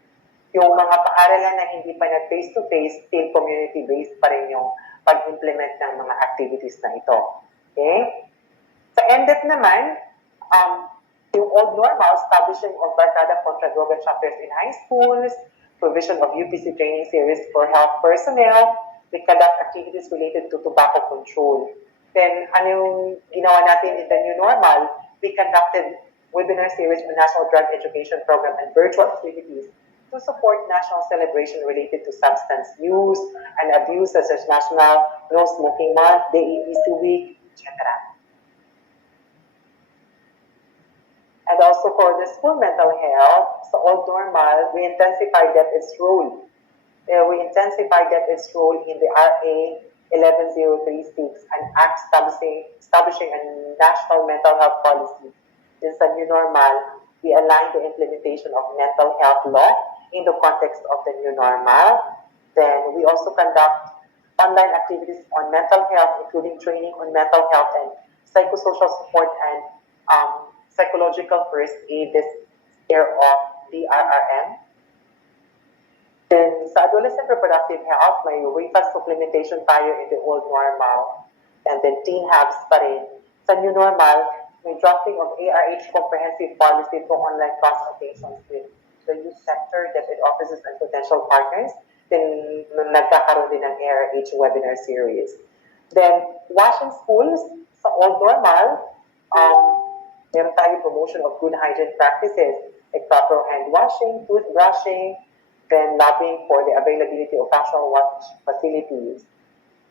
Yung mga paaralan na hindi pa na face-to-face, still community-based pa rin yung pag-implement ng mga activities na ito. Okay? Sa NDEP naman, yung old normal, establishing of barkada kontra droga chapters in high schools, provision of UPC training series for health personnel, we conduct activities related to tobacco control. Then, ano yung ginawa natin in the new normal? We conducted webinar series on National Drug Education Program and virtual activities to support national celebration related to substance use and abuse, such as National No Smoking Month, the ABC Week, etc. And also for the school mental health, so old normal, we intensified that its role. We intensified that its role in the RA 11036 and Act establishing a national mental health policy. In the new normal, we align the implementation of mental health law in the context of the new normal. Then we also conduct online activities on mental health, including training on mental health and psychosocial support and psychological first aid, this year of DRRM. Then sa adolescent reproductive health, may refast supplementation tayo in the old normal. And then teen hubs pa rin. Sa new normal, may drafting of ARH comprehensive policy for online consultations with the youth sector, deputy officers, and potential partners. Then nagkakaroon din ng ARH webinar series. Then, washing schools sa old normal, meron tayo promotion of good hygiene practices like proper hand washing, toothbrushing, then lobbying for the availability of functional wash facilities.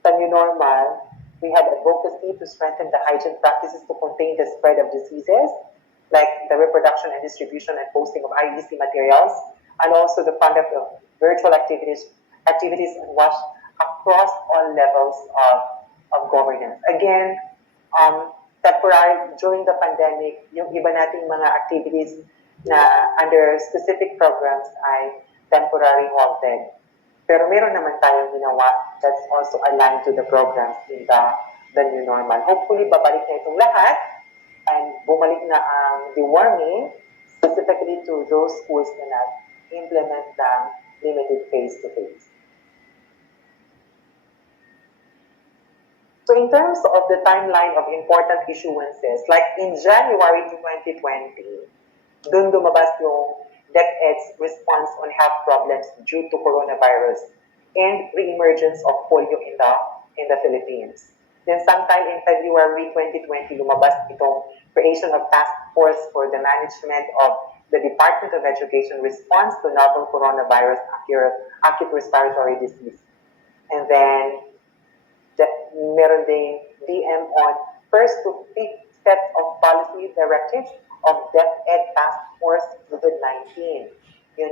Sa new normal, we had advocacy to strengthen the hygiene practices to contain the spread of diseases, like the reproduction and distribution and posting of IEC materials, and also the conduct of virtual activities and wash across all levels of governance. Again, temporary, during the pandemic, yung iba nating mga activities na under specific programs ay temporary halted. Pero meron naman tayong ginawa that's also aligned to the programs in the new normal. Hopefully, babalik na itong lahat and bumalik na ang deworming specifically to those schools na nag-implement ng limited face-to-face. So in terms of the timeline of important issuances, like in January 2020, dun lumabas yung DepEd's response on health problems due to coronavirus and re-emergence of polio in the Philippines. Then sometime in February 2020, lumabas itong creation of task force for the management of the Department of Education response to novel coronavirus acute respiratory disease. And then meron ding DM on first to fifth set of policy directives of DepEd Task Force COVID-19. Yun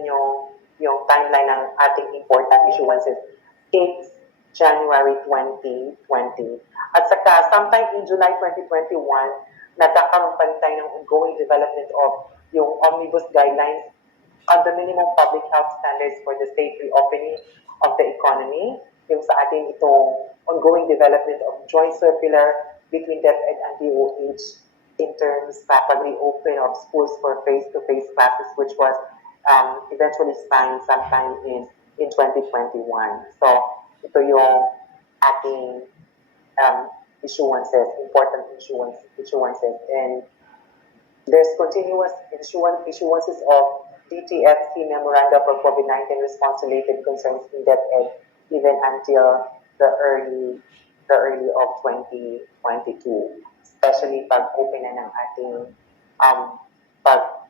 yung timeline ng ating important issuances. 8 January 2020. At saka, sometime in July 2021, nagkakaroon pa rin tayo ng ongoing development of yung omnibus guidelines on the minimum public health standards for the safe reopening of the economy. Yung sa ating itong ongoing development of joint circular between DepEd and DOH in terms sa pag-reopen of schools for face-to-face classes, which was eventually signed sometime in 2021. So, ito yung ating issuances, important issuances. And there's continuous issuances of DTFC Memoranda for COVID-19 response-related concerns in DepEd even until the early of 2022, especially pag-open na ng ating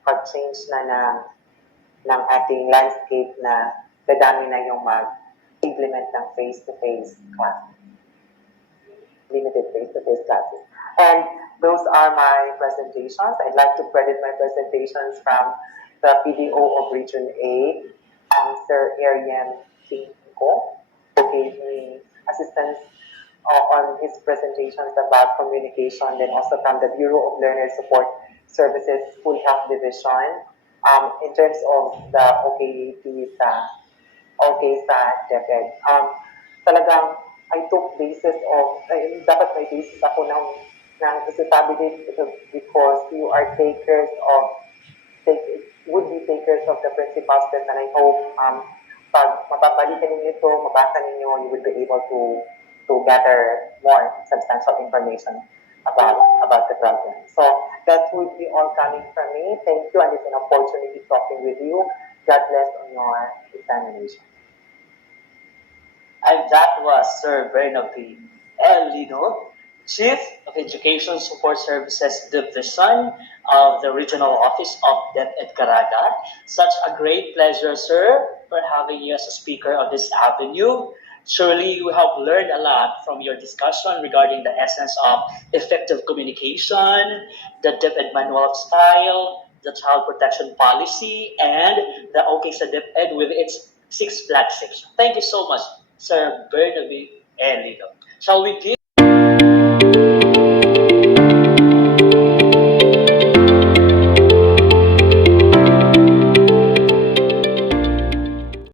pag-change na ng ating landscape na dadami na yung mag-implement ng face-to-face classes, limited face-to-face classes. And those are my presentations. I'd like to credit my presentations from the PDO of Region A, Sir Arian Kinko, who gave me assistance on his presentations about communication, then also from the Bureau of Learner Support Services School Health Division, in terms of the OKAP sa DepEd. Talagang I took basis of, dapat may basis ako ng isasabi din because you are takers of, would-be takers of the principal's test, and I hope pag mababalikan ninyo ito, mabasa ninyo, you will be able to gather more substantial information about the problem. So that would be all coming from me. Thank you, and it's an opportunity talking with you. God bless on your examination. And that was Sir Bernabe Linog, Chief of Education Support Services Division of the Regional Office of DepEd Caraga. Such a great pleasure, sir, for having you as a speaker of this avenue. Surely you have learned a lot from your discussion regarding the essence of effective communication, the DepEd Manual of Style, the Child Protection Policy, and the OK sa DepEd with its 6 flagships. Thank you so much, Sir Bernabe Linog. Shall we give